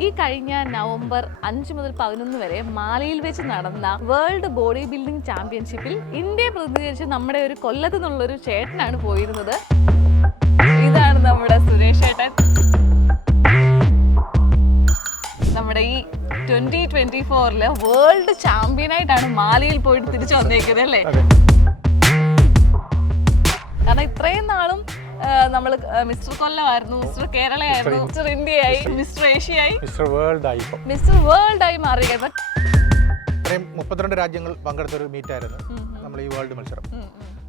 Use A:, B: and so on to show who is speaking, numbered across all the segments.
A: ഈ കഴിഞ്ഞ നവംബർ അഞ്ച് മുതൽ പതിനൊന്ന് വരെ മാലയിൽ വെച്ച് നടന്ന വേൾഡ് ബോഡി ബിൽഡിംഗ് ചാമ്പ്യൻഷിപ്പിൽ ഇന്ത്യയെ പ്രതിനിധീകരിച്ച് നമ്മുടെ ഒരു കൊല്ലത്ത് നിന്നുള്ളൊരു ചേട്ടനാണ് പോയിരുന്നത്. ഇതാണ് നമ്മുടെ സുരേഷ് ചേട്ടൻ നമ്മുടെ ഈ ട്വന്റി ട്വന്റി ഫോറിൽ വേൾഡ് ചാമ്പ്യൻ ആയിട്ടാണ് മാലയിൽ പോയിട്ട് തിരിച്ചു വന്നേക്കുന്നത് അല്ലേ? കാരണം ഇത്രയും നാളും നമ്മൾ മിസ്റ്റർ കൊല്ലമായിരുന്നു മിസ്റ്റർ കേരളയായിരുന്നു മിസ്റ്റർ ഇന്ത്യയായി മിസ്റ്റർ ഏഷ്യയായി.
B: മിസ്റ്റർ വേൾഡ് ആയി
A: മിസ്റ്റർ വേൾഡ് ആയി മാറി
B: മുപ്പത്തിരണ്ട് രാജ്യങ്ങൾ പങ്കെടുത്ത ഒരു മീറ്റായിരുന്നു നമ്മൾ ഈ വേൾഡ് മത്സരം.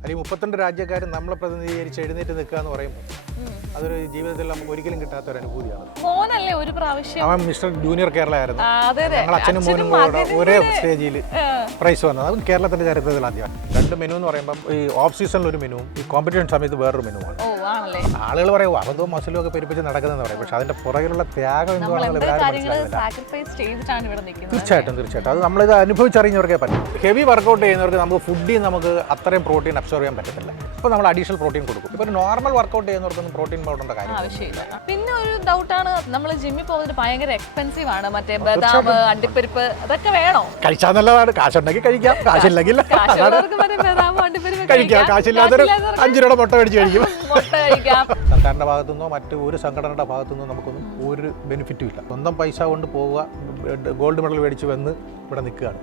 B: ഈ മുപ്പത്തിരണ്ട് രാജ്യക്കാർ നമ്മളെ പ്രതിനിധീകരിച്ച് എഴുന്നേറ്റ് നിൽക്കുക എന്ന് പറയുമ്പോൾ അതൊരു ജീവിതത്തിൽ നമുക്ക് ഒരിക്കലും കിട്ടാത്ത ഒരു അനുഭൂതിയാണ്.
A: മോനല്ലേ ഒരു പ്രാവശ്യം?
B: അവൻ മിസ്റ്റർ ജൂനിയർ കേരള ആയിരുന്നു ഞങ്ങൾ അച്ഛനും മോനും കൂടെ ഒരേ സ്റ്റേജിൽ പ്രൈസ് വന്നത്. അതും കേരളത്തിന്റെ ചരിത്രത്തിൽ ആദ്യമാണ്. രണ്ട് മെനു എന്ന് പറയുമ്പോൾ ഈ ഓഫ് സീസണിൽ ഒരു മെനുവും ഈ കോമ്പറ്റീഷൻ സമയത്ത് വേറൊരു മെനുവാണ് ആളുകൾ പറയും അബദ്ധവും മസിലും ഒക്കെ പെരുപ്പിച്ച് നടക്കുന്നതെന്ന് പറയും. പക്ഷെ അതിന്റെ പുറകിലുള്ള ത്യാഗം
A: എന്ന് പറയുന്നത്
B: തീർച്ചയായിട്ടും തീർച്ചയായിട്ടും. അത് നമ്മളിത് അനുഭവിച്ചറിഞ്ഞവർക്കേ പറ്റും. ഹെവി വർക്കൗട്ട് ചെയ്യുന്നവർക്ക് നമുക്ക് ഫുഡിൽ നമുക്ക് അത്രയും പ്രോട്ടീൻ അബ്സോർവ് ചെയ്യാൻ പറ്റത്തില്ല. ഇപ്പോൾ നമ്മൾ അഡീഷണൽ പ്രോട്ടീൻ കൊടുക്കും. ഇപ്പോൾ ഒരു നോർമൽ വർക്കൗട്ട് ചെയ്യുന്നവർക്കൊന്നും പ്രോട്ടീൻ പൗഡറിന്റെ കാര്യം
A: ആവശ്യമില്ല പിന്നെ ഒരു ഡൗട്ടാണ് നമ്മൾ ജിമ്മിൽ പോകുന്നത് ഭയങ്കര എക്സ്പെൻസീവ് ആണ്. മറ്റേ ബദാം അണ്ടിപ്പരിപ്പ് അതൊക്കെ വേണോ?
B: കഴിച്ചാൽ നല്ലതാണ്. കാശുണ്ടെങ്കിൽ കഴിക്കാം. കാശില്ലെങ്കിൽ കഴിക്കാം. കാശില്ലാത്തൊരു
A: കാശില്ലാത്തവർക്ക്
B: അഞ്ച് രൂപ മുട്ട മേടിച്ച് കഴിക്കും. സർക്കാരിന്റെ ഭാഗത്തുനിന്നോ മറ്റു ഒരു സംഘടനയുടെ ഭാഗത്തുനിന്നോ നമുക്കൊന്നും ഒരു ബെനിഫിറ്റും ഇല്ല. സ്വന്തം പൈസ കൊണ്ട് പോവുക ഗോൾഡ് മെഡൽ മേടിച്ച് വന്ന് ഇവിടെ നിൽക്കുകയാണ്.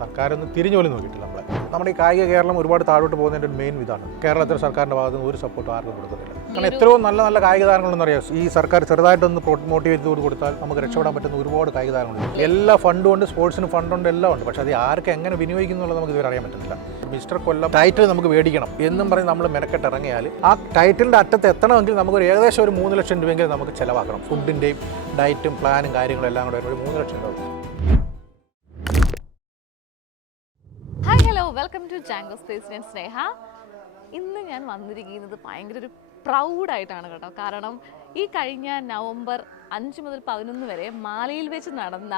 B: സർക്കാരൊന്നും തിരിഞ്ഞു പോലും നോക്കിയിട്ടില്ല നമ്മളെ. നമ്മുടെ ഈ കായിക കേരളം ഒരുപാട് താഴോട്ട് പോകുന്നതിന്റെ ഒരു മെയിൻ ഇതാണ്. കേരളത്തിലെ സർക്കാരിന്റെ ഭാഗത്ത് നിന്ന് ഒരു സപ്പോർട്ട് ആർക്കും കൊടുക്കുന്നില്ല. കാരണം എത്രയോ നല്ല നല്ല കായിക താരങ്ങളുണ്ടെന്ന് അറിയാം ഈ സർക്കാർ ചെറുതായിട്ടൊന്ന് മോട്ടിവേറ്റ് ചെയ്ത് കൊടുത്താൽ നമുക്ക് രക്ഷപ്പെടാൻ പറ്റുന്ന ഒരുപാട് കായിക താരങ്ങളുണ്ട്. എല്ലാ ഫണ്ടും ഉണ്ട് സ്പോർട്സിന് ഫണ്ടുണ്ട് എല്ലാം ഉണ്ട്. പക്ഷേ അത് ആർക്ക് എങ്ങനെ വിനിയോഗിക്കുന്നുള്ളത് നമുക്ക് ഇതുവരെ അറിയാൻ പറ്റുന്നില്ല. മിസ്റ്റർ കൊല്ലം ടൈറ്റിൽ നമുക്ക് മേടിക്കണം എന്നും പറഞ്ഞ് നമ്മൾ മെനക്കെട്ട് ഇറങ്ങിയാൽ ആ ടൈറ്റിലിന്റെ അറ്റത്ത് എത്തണമെങ്കിൽ നമുക്ക് ഒരു ഏകദേശം ഒരു മൂന്ന് ലക്ഷം രൂപയെങ്കിലും നമുക്ക് ചിലവാക്കണം. ഫുഡിന്റെയും ഡയറ്റും പ്ലാനും കാര്യങ്ങളും എല്ലാം കൂടെ ഒരു മൂന്ന് ലക്ഷം രൂപ
A: വെൽക്കം ടു ജാങ്കോ സ്പേസ് ഞാൻ സ്നേഹ. ഇന്ന് ഞാൻ വന്നിരിക്കുന്നത് ഭയങ്കര ഒരു പ്രൗഡായിട്ടാണ് കേട്ടോ. കാരണം ഈ കഴിഞ്ഞ നവംബർ അഞ്ച് മുതൽ പതിനൊന്ന് വരെ മാലയിൽ വെച്ച് നടന്ന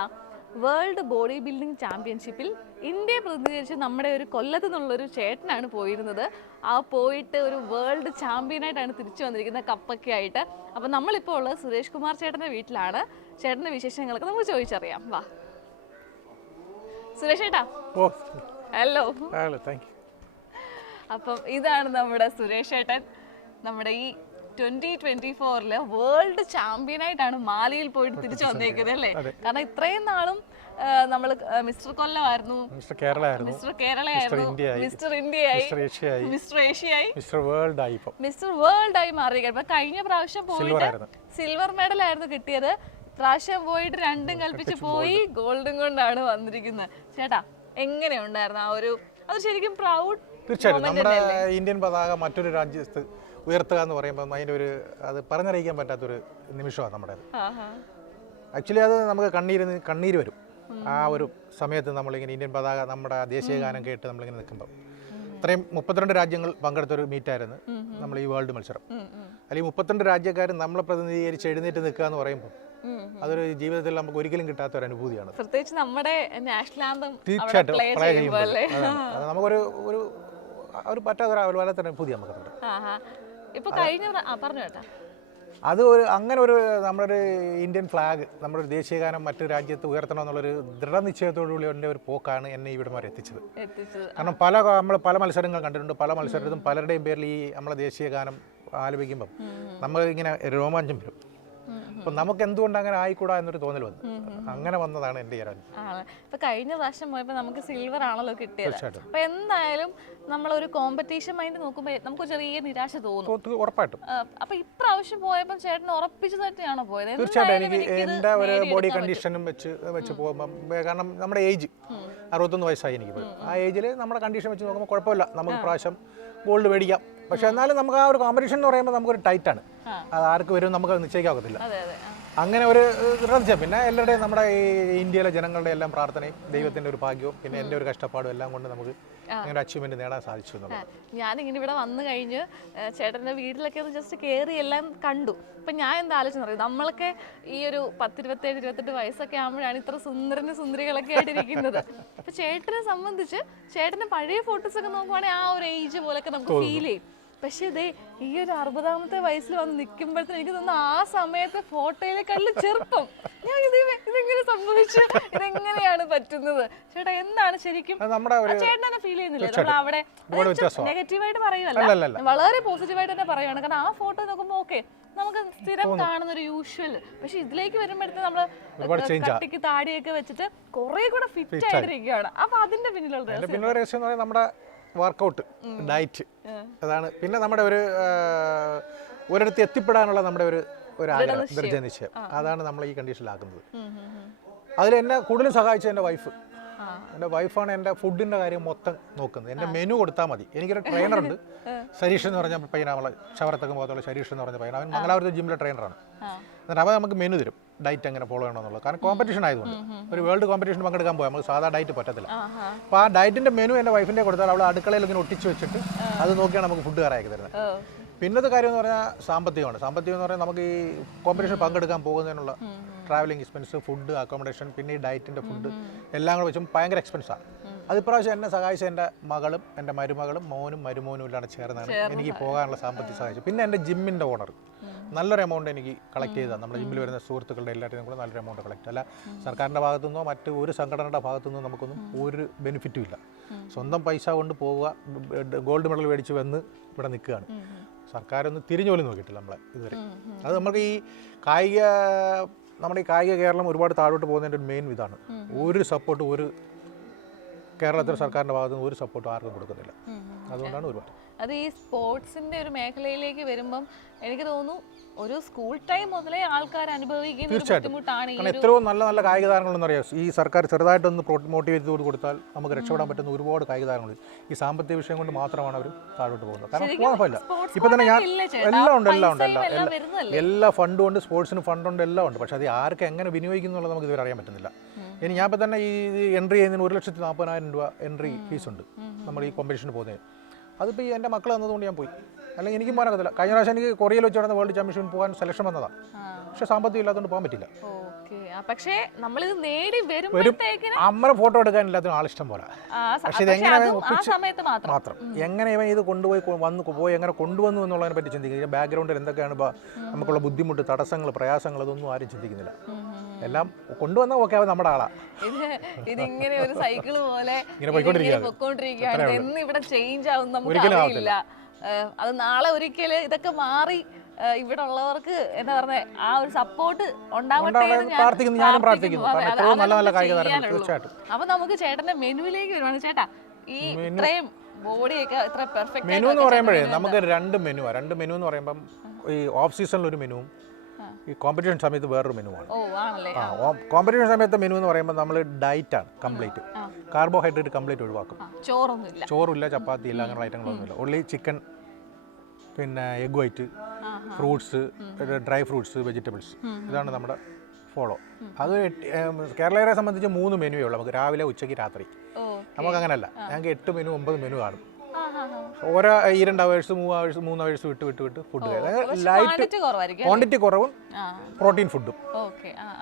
A: വേൾഡ് ബോഡി ബിൽഡിംഗ് ചാമ്പ്യൻഷിപ്പിൽ ഇന്ത്യയെ പ്രതിനിധീകരിച്ച് നമ്മുടെ ഒരു കൊല്ലത്ത് നിന്നുള്ളൊരു ചേട്ടനാണ് പോയിരുന്നത്. ആ പോയിട്ട് ഒരു വേൾഡ് ചാമ്പ്യനായിട്ടാണ് തിരിച്ചു വന്നിരിക്കുന്നത് കപ്പൊക്കെ ആയിട്ട്. അപ്പം നമ്മളിപ്പോൾ ഉള്ളത് സുരേഷ് കുമാർ ചേട്ടന്റെ വീട്ടിലാണ്. ചേട്ടന്റെ വിശേഷങ്ങളൊക്കെ നമുക്ക് ചോദിച്ചറിയാം. വാ. സുരേഷ് ചേട്ടാ. ഹലോ
B: ഹലോ താങ്ക് യു
A: അപ്പം ഇതാണ് നമ്മുടെ സുരേഷ് ഏട്ടൻ. നമ്മുടെ ഈ ട്വന്റി ട്വന്റി ഫോറിൽ വേൾഡ് ചാമ്പ്യൻ ആയിട്ടാണ് മാലിയിൽ പോയിട്ട് തിരിച്ചു വന്നേക്കുന്നത് അല്ലേ? കാരണം ഇത്രയും നാളും നമ്മൾ മിസ്റ്റർ കൊല്ലമായിരുന്നു.
B: മിസ്റ്റർ കേരള ആയിരുന്നു
A: മിസ്റ്റർ കേരളയായിരുന്നു. മിസ്റ്റർ ഇന്ത്യയായി.
B: മിസ്റ്റർ ഏഷ്യയായി.
A: മിസ്റ്റർ
B: വേൾഡ് ആയി
A: മിസ്റ്റർ വേൾഡ് ആയി മാറി അപ്പൊ കഴിഞ്ഞ പ്രാവശ്യം പോയിട്ട് സിൽവർ മെഡൽ ആയിരുന്നു കിട്ടിയത്. പ്രാവശ്യം പോയിട്ട് രണ്ടും കൽപ്പിച്ച് പോയി ഗോൾഡും കൊണ്ടാണ് വന്നിരിക്കുന്നത്. ചേട്ടാ എങ്ങനെയുണ്ടായിരുന്നു ആ ഒരു അത് ശരിക്കും പ്രൗഡ്
B: തീർച്ചയായിട്ടും. നമ്മുടെ ഇന്ത്യൻ പതാക മറ്റൊരു രാജ്യത്ത് ഉയർത്തുക എന്ന് പറയുമ്പോൾ അതിന്റെ ഒരു അത് പറഞ്ഞറിയിക്കാൻ പറ്റാത്തൊരു നിമിഷമാണ് നമ്മുടെ ആക്ച്വലി അത് നമുക്ക് കണ്ണീര് കണ്ണീര് വരും. ആ ഒരു സമയത്ത് നമ്മളിങ്ങനെ ഇന്ത്യൻ പതാക നമ്മുടെ ദേശീയ ഗാനം കേട്ട് നമ്മളിങ്ങനെ നിൽക്കുമ്പോൾ ഇത്രയും മുപ്പത്തിരണ്ട് രാജ്യങ്ങൾ പങ്കെടുത്തൊരു മീറ്റായിരുന്നു നമ്മൾ ഈ വേൾഡ് മത്സരം. അല്ലെങ്കിൽ മുപ്പത്തിരണ്ട് രാജ്യക്കാർ നമ്മളെ പ്രതിനിധീകരിച്ച് എഴുന്നേറ്റ് നിൽക്കുക എന്ന് പറയുമ്പോൾ അതൊരു ജീവിതത്തിൽ നമുക്ക് ഒരിക്കലും കിട്ടാത്ത ഒരു അനുഭൂതിയാണ്.
A: പ്രത്യേകിച്ച് നമ്മുടെ നാഷണൽ ആന്തം
B: തീർച്ചയായിട്ടും
A: പ്ലേ. ചെയ്യുമ്പോൾ.
B: അത് നമുക്കൊരു ഒരു ഒരു പറ്റാത്തൊരു ഒരു വല്ലാത്തൊരു അനുഭൂതി നമുക്കുണ്ട്
A: ആഹാ. ഇപ്പൊ കഴിഞ്ഞ പറഞ്ഞു കേട്ടാ
B: അത് ഒരു അങ്ങനെ ഒരു നമ്മുടെ ഇന്ത്യൻ ഫ്ലാഗ് നമ്മുടെ ഒരു ദേശീയഗാനം മറ്റു രാജ്യത്ത് ഉയർത്തണം എന്നുള്ളൊരു ദൃഢനിശ്ചയത്തോടുകൂടി എന്റെ ഒരു പോക്കാണ് എന്നെ ഇവിടെ വരെ എത്തിച്ചത്.
A: എത്തിച്ചത്.
B: കാരണം പല നമ്മൾ പല മത്സരങ്ങൾ കണ്ടിട്ടുണ്ട്. പല മത്സരത്തിലും പലരുടെയും പേരിൽ ഈ നമ്മളെ ദേശീയഗാനം ആലപിക്കുമ്പം നമ്മൾ ഇങ്ങനെ രോമാഞ്ചം വരും. അപ്പം നമുക്ക് എന്തുകൊണ്ട് അങ്ങനെ ആയിക്കൂടാ എന്നൊരു തോന്നൽ വന്നു. അങ്ങനെ വന്നതാണ് എന്റെ ഈ ഒരു
A: ഇപ്പൊ കഴിഞ്ഞ പ്രാവശ്യം പോയപ്പോ നമുക്ക് സിൽവർ ആണല്ലോ കിട്ടിയത്. അപ്പൊ എന്തായാലും ഒരു കോമ്പറ്റീഷൻ മൈൻഡ് നോക്കുമ്പോ നമുക്ക് ചെറിയ നിരാശ തോന്നും.
B: ഉറപ്പായിട്ടും.
A: അപ്പൊ ഇപ്രാവശ്യം പോയപ്പോ ചേട്ടൻ ഉറപ്പിച്ചു തന്നെയാണോ പോയത്?
B: തീർച്ചയായിട്ടും എനിക്ക് എന്റെ ഒരു ബോഡി കണ്ടീഷനും വെച്ച് വെച്ച് പോകുമ്പോൾ കാരണം നമ്മുടെ ഏജ് അറുപത്തൊന്ന് വയസ്സായി എനിക്ക് ആ ഏജിൽ നമ്മുടെ കണ്ടീഷൻ വെച്ച് നോക്കുമ്പോൾ കുഴപ്പമില്ല. നമുക്ക് പ്രാവശ്യം ഗോൾഡ് മേടിക്കാം. പക്ഷേ എന്നാലും നമുക്ക് ആ ഒരു കോമ്പറ്റീഷൻ എന്ന് പറയുമ്പോൾ നമുക്കൊരു ടൈറ്റ്
A: ആണ്.
B: അത് ആർക്ക് വരും നമുക്ക്
A: അതെ
B: അങ്ങനെ ഒരു ശ്രദ്ധിച്ച പിന്നെ എല്ലാവരുടെയും നമ്മുടെ ഈ ഇന്ത്യയിലെ ജനങ്ങളുടെ എല്ലാം പ്രാർത്ഥനയും ദൈവത്തിന്റെ ഒരു ഭാഗ്യവും പിന്നെ എന്റെ ഒരു കഷ്ടപ്പാടും എല്ലാം കൊണ്ട് നമുക്ക് അങ്ങനെ അച്ചീവ്മെന്റ് നേടാൻ സാധിച്ചു എന്നുള്ളത്.
A: ഞാനിങ്ങനെ ഇവിടെ വന്നു കഴിഞ്ഞ്. ചേട്ടന്റെ വീട്ടിലൊക്കെ ഒന്ന് ജസ്റ്റ് കയറി എല്ലാം കണ്ടു. അപ്പം ഞാൻ എന്താ ആലോചന അറിയാം? നമ്മളൊക്കെ ഈ ഒരു പത്തിരുപത്തേഴ് ഇരുപത്തെട്ട് വയസ്സൊക്കെ ആകുമ്പോഴാണ് ഇത്ര സുന്ദരന് സുന്ദരികളൊക്കെ ആയിട്ടിരിക്കുന്നത്. അപ്പം ചേട്ടനെ സംബന്ധിച്ച് ചേട്ടന്റെ പഴയ ഫോട്ടോസ് ഒക്കെ നോക്കുവാണെങ്കിൽ ആ ഒരു ഏജ് പോലൊക്കെ നമുക്ക് ഫീൽ ചെയ്യും. പക്ഷേ ഇതേ ഈ ഒരു അറുപതാമത്തെ വയസ്സിൽ വന്ന് നിൽക്കുമ്പോഴത്തേന് എനിക്ക് തോന്നുന്നു ആ സമയത്തെ ഫോട്ടോയിലേക്കല്ല ചെറുപ്പം. ഞാൻ ഇത് സംഭവിച്ചു? ഇതെങ്ങനെയാണ് പറ്റുന്നത്? ചേട്ടാ എന്താണ് ശരിക്കും? ചേട്ടനെ ഫീൽ ചെയ്യുന്നില്ല? നമ്മൾ അവിടെ. നെഗറ്റീവായിട്ട്
B: പറയുവല്ല.
A: പറയുമല്ല. വളരെ പോസിറ്റീവായിട്ട് തന്നെ പറയുകയാണ് കാരണം ആ ഫോട്ടോ നോക്കുമ്പോൾ ഓക്കെ നമുക്ക് സ്ഥിരം കാണുന്ന ഒരു യൂഷ്വൽ പക്ഷെ ഇതിലേക്ക് വരുമ്പോഴത്തെ
B: നമ്മൾ
A: കട്ടിക്ക് താടിയൊക്കെ വെച്ചിട്ട് കുറെ കൂടെ ഫിറ്റ് ആയിട്ടിരിക്കുകയാണ്. അപ്പൊ അതിന്റെ പിന്നിലുള്ള
B: നമ്മുടെ വർക്കൗട്ട് ഡയറ്റ് അതാണ് പിന്നെ നമ്മുടെ ഒരു ഒരിടത്ത് എത്തിപ്പെടാനുള്ള നമ്മുടെ ഒരു ഒരു ആഗ്രഹം ദൃഢനിശ്ചയം. അതാണ് നമ്മൾ ഈ കണ്ടീഷനിലാക്കുന്നത്. അതിൽ എന്നെ കൂടുതലും സഹായിച്ചത് എന്റെ വൈഫ്. എന്റെ വൈഫാണ് എന്റെ ഫുഡിന്റെ കാര്യം മൊത്തം നോക്കുന്നത്. എന്റെ മെനു കൊടുത്താൽ മതി. എനിക്കൊരു ട്രെയിനറുണ്ട് സരീഷ് എന്ന് പറഞ്ഞ പയ്യന നമ്മളെ ചവറത്തൊക്കെ പോകത്തുള്ള സരീഷ് എന്ന് പറഞ്ഞ പയ്യനാവൻ മംഗലാപുരത്തെ ജിമ്മിലെ ട്രെയിനറാണ്. എന്നിട്ട് അവൻ നമുക്ക് മെനു തരും. ഡയറ്റ് എങ്ങനെ ഫോളോ ചെയ്യണമെന്നുള്ളത്. കാരണം കോമ്പറ്റീഷൻ ആയതുകൊണ്ട്. ഒരു വേൾഡ് കോമ്പറ്റീഷൻ പങ്കെടുക്കാൻ പോയാൽ നമുക്ക് സാധാ ഡയറ്റ് പറ്റത്തില്ല. അപ്പോൾ ആ ഡയറ്റിന്റെ മെനു എന്റെ വൈഫിന്റെ കൊടുത്താൽ അവൾ അടുക്കളയിൽ ഇങ്ങനെ ഒട്ടിച്ച് വെച്ചിട്ട് അത് നോക്കിയാണ് നമുക്ക് ഫുഡ് കറയാക്കി തരുന്നത്.
A: പിന്നെ
B: പിന്നത്തെ കാര്യം എന്ന് പറഞ്ഞാൽ സാമ്പത്തികമാണ്. സാമ്പത്തികം എന്ന് പറഞ്ഞാൽ നമുക്ക് ഈ കോമ്പറ്റീഷൻ പങ്കെടുക്കാൻ പോകുന്നതിനുള്ള ട്രാവലിംഗ് എക്സ്പെൻസ് ഫുഡ് അക്കോമഡേഷൻ പിന്നെ ഈ ഡയറ്റിന്റെ ഫുഡ് എല്ലാം കൂടെ വെച്ചും ഭയങ്കര എക്സ്പെൻസാണ് അത് ഇപ്രാവശ്യം എന്നെ സഹായിച്ച എന്റെ മകളും എന്റെ മരുമകളും മോനും മരുമോനും എല്ലാം ചേർന്നാണ് എനിക്ക് പോകാനുള്ള സാമ്പത്തിക സഹായിച്ചു പിന്നെ എന്റെ ജിമ്മിന്റെ ഓണർ നല്ലൊരു എമൗണ്ട് എനിക്ക് കളക്ട് ചെയ്താൽ നമ്മുടെ ജിമ്മിൽ വരുന്ന സുഹൃത്തുക്കളുടെ എല്ലാവരുടെയും കൂടെ നല്ലൊരു എമൗണ്ട് കളക്ട് അല്ല സർക്കാരിന്റെ ഭാഗത്തുനിന്നോ മറ്റ് ഒരു സംഘടനയുടെ ഭാഗത്തുനിന്നോ നമുക്കൊന്നും ഒരു ബെനിഫിറ്റും ഇല്ല. സ്വന്തം പൈസ കൊണ്ട് പോവുക ഗോൾഡ് മെഡൽ മേടിച്ച് വന്ന് ഇവിടെ നിൽക്കുകയാണ്. സർക്കാരൊന്നും തിരിഞ്ഞു പോലും നോക്കിയിട്ടില്ല നമ്മളെ ഇതുവരെ. അത് നമുക്ക് ഈ കായിക നമ്മുടെ ഈ കായിക കേരളം ഒരുപാട് താഴോട്ട് പോകുന്നതിന്റെ ഒരു മെയിൻ ഇതാണ്. ഒരു സപ്പോർട്ട് ഒരു കേരളത്തിലെ സർക്കാരിന്റെ ഭാഗത്തുനിന്ന് ഒരു സപ്പോർട്ട് ആർക്കും കൊടുക്കുന്നില്ല. അതുകൊണ്ടാണ് ഒരുപാട്.
A: അത് ഈ സ്പോർട്സിന്റെ ഒരു മേഖലയിലേക്ക് വരുമ്പം എനിക്ക് തോന്നുന്നു ഒരു സ്കൂൾ ടൈം മുതലേ ആൾക്കാർ അനുഭവിക്കുന്ന
B: തീർച്ചയായിട്ടും.
A: ബുദ്ധിമുട്ടാണ്
B: എത്രയോ നല്ല നല്ല കായിക താരങ്ങളെന്ന് അറിയാം. ഈ സർക്കാർ ചെറുതായിട്ടൊന്ന് മോട്ടിവേറ്റ് ചെയ്ത് കൊടുത്താൽ നമുക്ക് രക്ഷപ്പെടാൻ പറ്റുന്ന ഒരുപാട് കായിക താരങ്ങൾ ഈ സാമ്പത്തിക വിഷയം കൊണ്ട് മാത്രമാണ് അവർ താഴോട്ട് പോകുന്നത്. കാരണം കുഴപ്പമില്ല. ഇപ്പൊ തന്നെ ഞാൻ. എല്ലാം ഉണ്ട് എല്ലാം ഉണ്ട് എല്ലാം
A: എല്ലാം
B: ഫണ്ടും ഉണ്ട് സ്പോർട്സിന് ഫണ്ടുണ്ട് എല്ലാം ഉണ്ട്. പക്ഷേ അത് ആർക്ക് എങ്ങനെ വിനിയോഗിക്കുന്നു എന്നുള്ളത് നമുക്ക് ഇതുവരെ അറിയാൻ പറ്റുന്നില്ല. ഇനി ഞാൻ ഇപ്പം തന്നെ ഈ എൻട്രി ചെയ്യുന്നതിന് ഒരു ലക്ഷത്തി നാൽപ്പതിനായിരം രൂപ എൻട്രി ഫീസ് ഉണ്ട്. നമ്മൾ ഈ കോമ്പറ്റീഷന് പോകുന്നതിന്. അതിപ്പോൾ ഈ എന്റെ മക്കൾ തന്നതുകൊണ്ട് ഞാൻ പോയി. അല്ലെങ്കിൽ എനിക്കും പോകാനൊക്കത്തില്ല കഴിഞ്ഞ പ്രാവശ്യം എനിക്ക് കൊറിയയിൽ വെച്ച് നടന്ന വേൾഡ് ചാമ്പ്യൻഷിപ്പിൽ പോകാൻ സെലക്ഷൻ വന്നതാണ്. പക്ഷേ സാമ്പത്തികം ഇല്ലാത്തതുകൊണ്ട് പോകാൻ പറ്റില്ല.
A: പക്ഷേ നമ്മളിത് നേടി വരുമ്പോഴത്തേക്കിന്
B: അമ്മയുടെ ഫോട്ടോ എടുക്കാൻ എല്ലാത്തിനും ആളിഷ്ടം പോലെ. പക്ഷെ ഇത് എങ്ങനെ ഒപ്പിച്ച്
A: മാത്രം.
B: എങ്ങനെ ഇവൻ ഇത് കൊണ്ടുപോയി വന്ന് പോയി എങ്ങനെ കൊണ്ടുവന്നു എന്നുള്ളതിനെ പറ്റി ചിന്തിക്കുക ബാക്ക്ഗ്രൗണ്ടിൽ എന്തൊക്കെയാണ് നമുക്കുള്ള ബുദ്ധിമുട്ട് തടസ്സങ്ങൾ പ്രയാസങ്ങൾ അതൊന്നും ആരും ചിന്തിക്കുന്നില്ല. എല്ലാം കൊണ്ടുവന്ന ഓക്കെ നമ്മുടെ ആളാ.
A: ഇത് ഇതിങ്ങനെ ഒരു സൈക്കിൾ പോലെ
B: ഇങ്ങനെ പോയിക്കൊണ്ടിരിക്കുകയാണ്.
A: ഇതിങ്ങനെ പൊക്കോണ്ടിരിക്കുകയാണ് എന്ന് ഇവിടെ ചേഞ്ച് ആവും നമുക്ക്
B: ഒരിക്കലും
A: അറിയില്ല. അത് നാളെ ഒരിക്കൽ ഇതൊക്കെ മാറി ഇവിടെ ഉള്ളവർക്ക് എന്താ പറഞ്ഞ ആ ഒരു സപ്പോർട്ട് ഉണ്ടാവട്ടെ
B: പ്രാർത്ഥിക്കുന്നു, ഞാനും പ്രാർത്ഥിക്കുന്നു. നല്ല നല്ല കായിക താരങ്ങൾ, തീർച്ചയായിട്ടും.
A: അപ്പൊ നമുക്ക് ചേട്ടന്റെ മെനുവിലേക്ക് വരുവാണ്. ചേട്ടാ ഈ ഇത്രയും ബോഡിയൊക്കെ ഇത്ര പെർഫെക്റ്റ്
B: മെനു എന്ന് പറയുമ്പോഴേ നമുക്ക് രണ്ട് മെനുവാണ് രണ്ട് മെനു എന്ന് പറയുമ്പം ഈ ഓഫ് സീസണിൽ ഒരു മെനുവും ഈ കോമ്പറ്റീഷൻ സമയത്ത് വേറൊരു മെനുവാണ് കോമ്പറ്റീഷൻ സമയത്ത് മെനു എന്ന് പറയുമ്പോൾ നമ്മൾ ഡയറ്റാണ് കംപ്ലീറ്റ് കാർബോഹൈഡ്രേറ്റ് കംപ്ലീറ്റ് ഒഴിവാക്കും. ചോറില്ല ചപ്പാത്തി ഇല്ല അങ്ങനെയുള്ള ഐറ്റങ്ങളൊന്നുമില്ല ഉള്ളി ചിക്കൻ പിന്നെ egg white fruits dry fruits vegetables ഇതാണ് നമ്മുടെ ഫോളോ അത് കേരളീയരെ സംബന്ധിച്ച് മൂന്ന് മെനുവേ ഉള്ളൂ. നമുക്ക് രാവിലെ ഉച്ചയ്ക്ക് രാത്രി. നമുക്ക് അങ്ങനെയല്ല ഞങ്ങൾക്ക് എട്ട് മെനു ഒമ്പത് മെനു കാണും. ഓരോ ഈ രണ്ട് അവേഴ്സ് മൂന്ന് അവേഴ്സ് മൂന്ന് അവേഴ്സ് വിട്ട് വിട്ട് വിട്ട് ഫുഡ് ലൈറ്റ്
A: ക്വാണ്ടിറ്റി
B: കുറവും പ്രോട്ടീൻ ഫുഡും.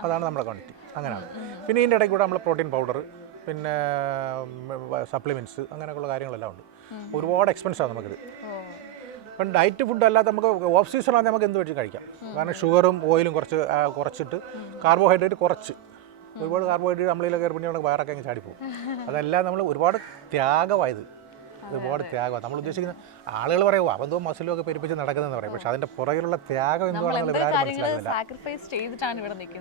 B: അതാണ് നമ്മുടെ ക്വാണ്ടിറ്റി അങ്ങനെയാണ്. പിന്നെ ഇതിന്റെ ഇടയ്ക്ക് കൂടെ നമ്മൾ പ്രോട്ടീൻ പൗഡർ പിന്നെ സപ്ലിമെന്റ്സ് അങ്ങനെയൊക്കെയുള്ള കാര്യങ്ങളെല്ലാം ഉണ്ട്. ഒരുപാട് എക്സ്പെൻസാണ് നമുക്കിത്. ഇപ്പം ഡയറ്റ് ഫുഡ് അല്ലാതെ നമുക്ക് ഓഫ് സീസണാണെങ്കിൽ നമുക്ക് എന്ത് വെച്ച് കഴിക്കാം. കാരണം ഷുഗറും ഓയിലും കുറച്ച് കുറച്ചിട്ട് കാർബോഹൈഡ്രേറ്റ് കുറച്ച്. ഒരുപാട് കാർബോഹൈഡ്രേറ്റ് കയറി പിന്നെ നമുക്ക് വയറൊക്കെ അങ്ങ് ചാടിപ്പോകും. അതെല്ലാം നമ്മൾ ഒരുപാട് ത്യാഗമായത്. ഒരുപാട് ത്യാഗമാണ് നമ്മൾ ഉദ്ദേശിക്കുന്ന ആളുകൾ പറയുമോ അവന്തോ മസിലും ഒക്കെ പെരുപ്പിച്ച് നടക്കുന്നതെന്ന് പറയും. പക്ഷേ അതിന്റെ പുറകിലുള്ള ത്യാഗം എന്തുവാണെന്ന്
A: എന്ത്
B: ഇവരാരും മനസ്സിലാക്കുന്നില്ല.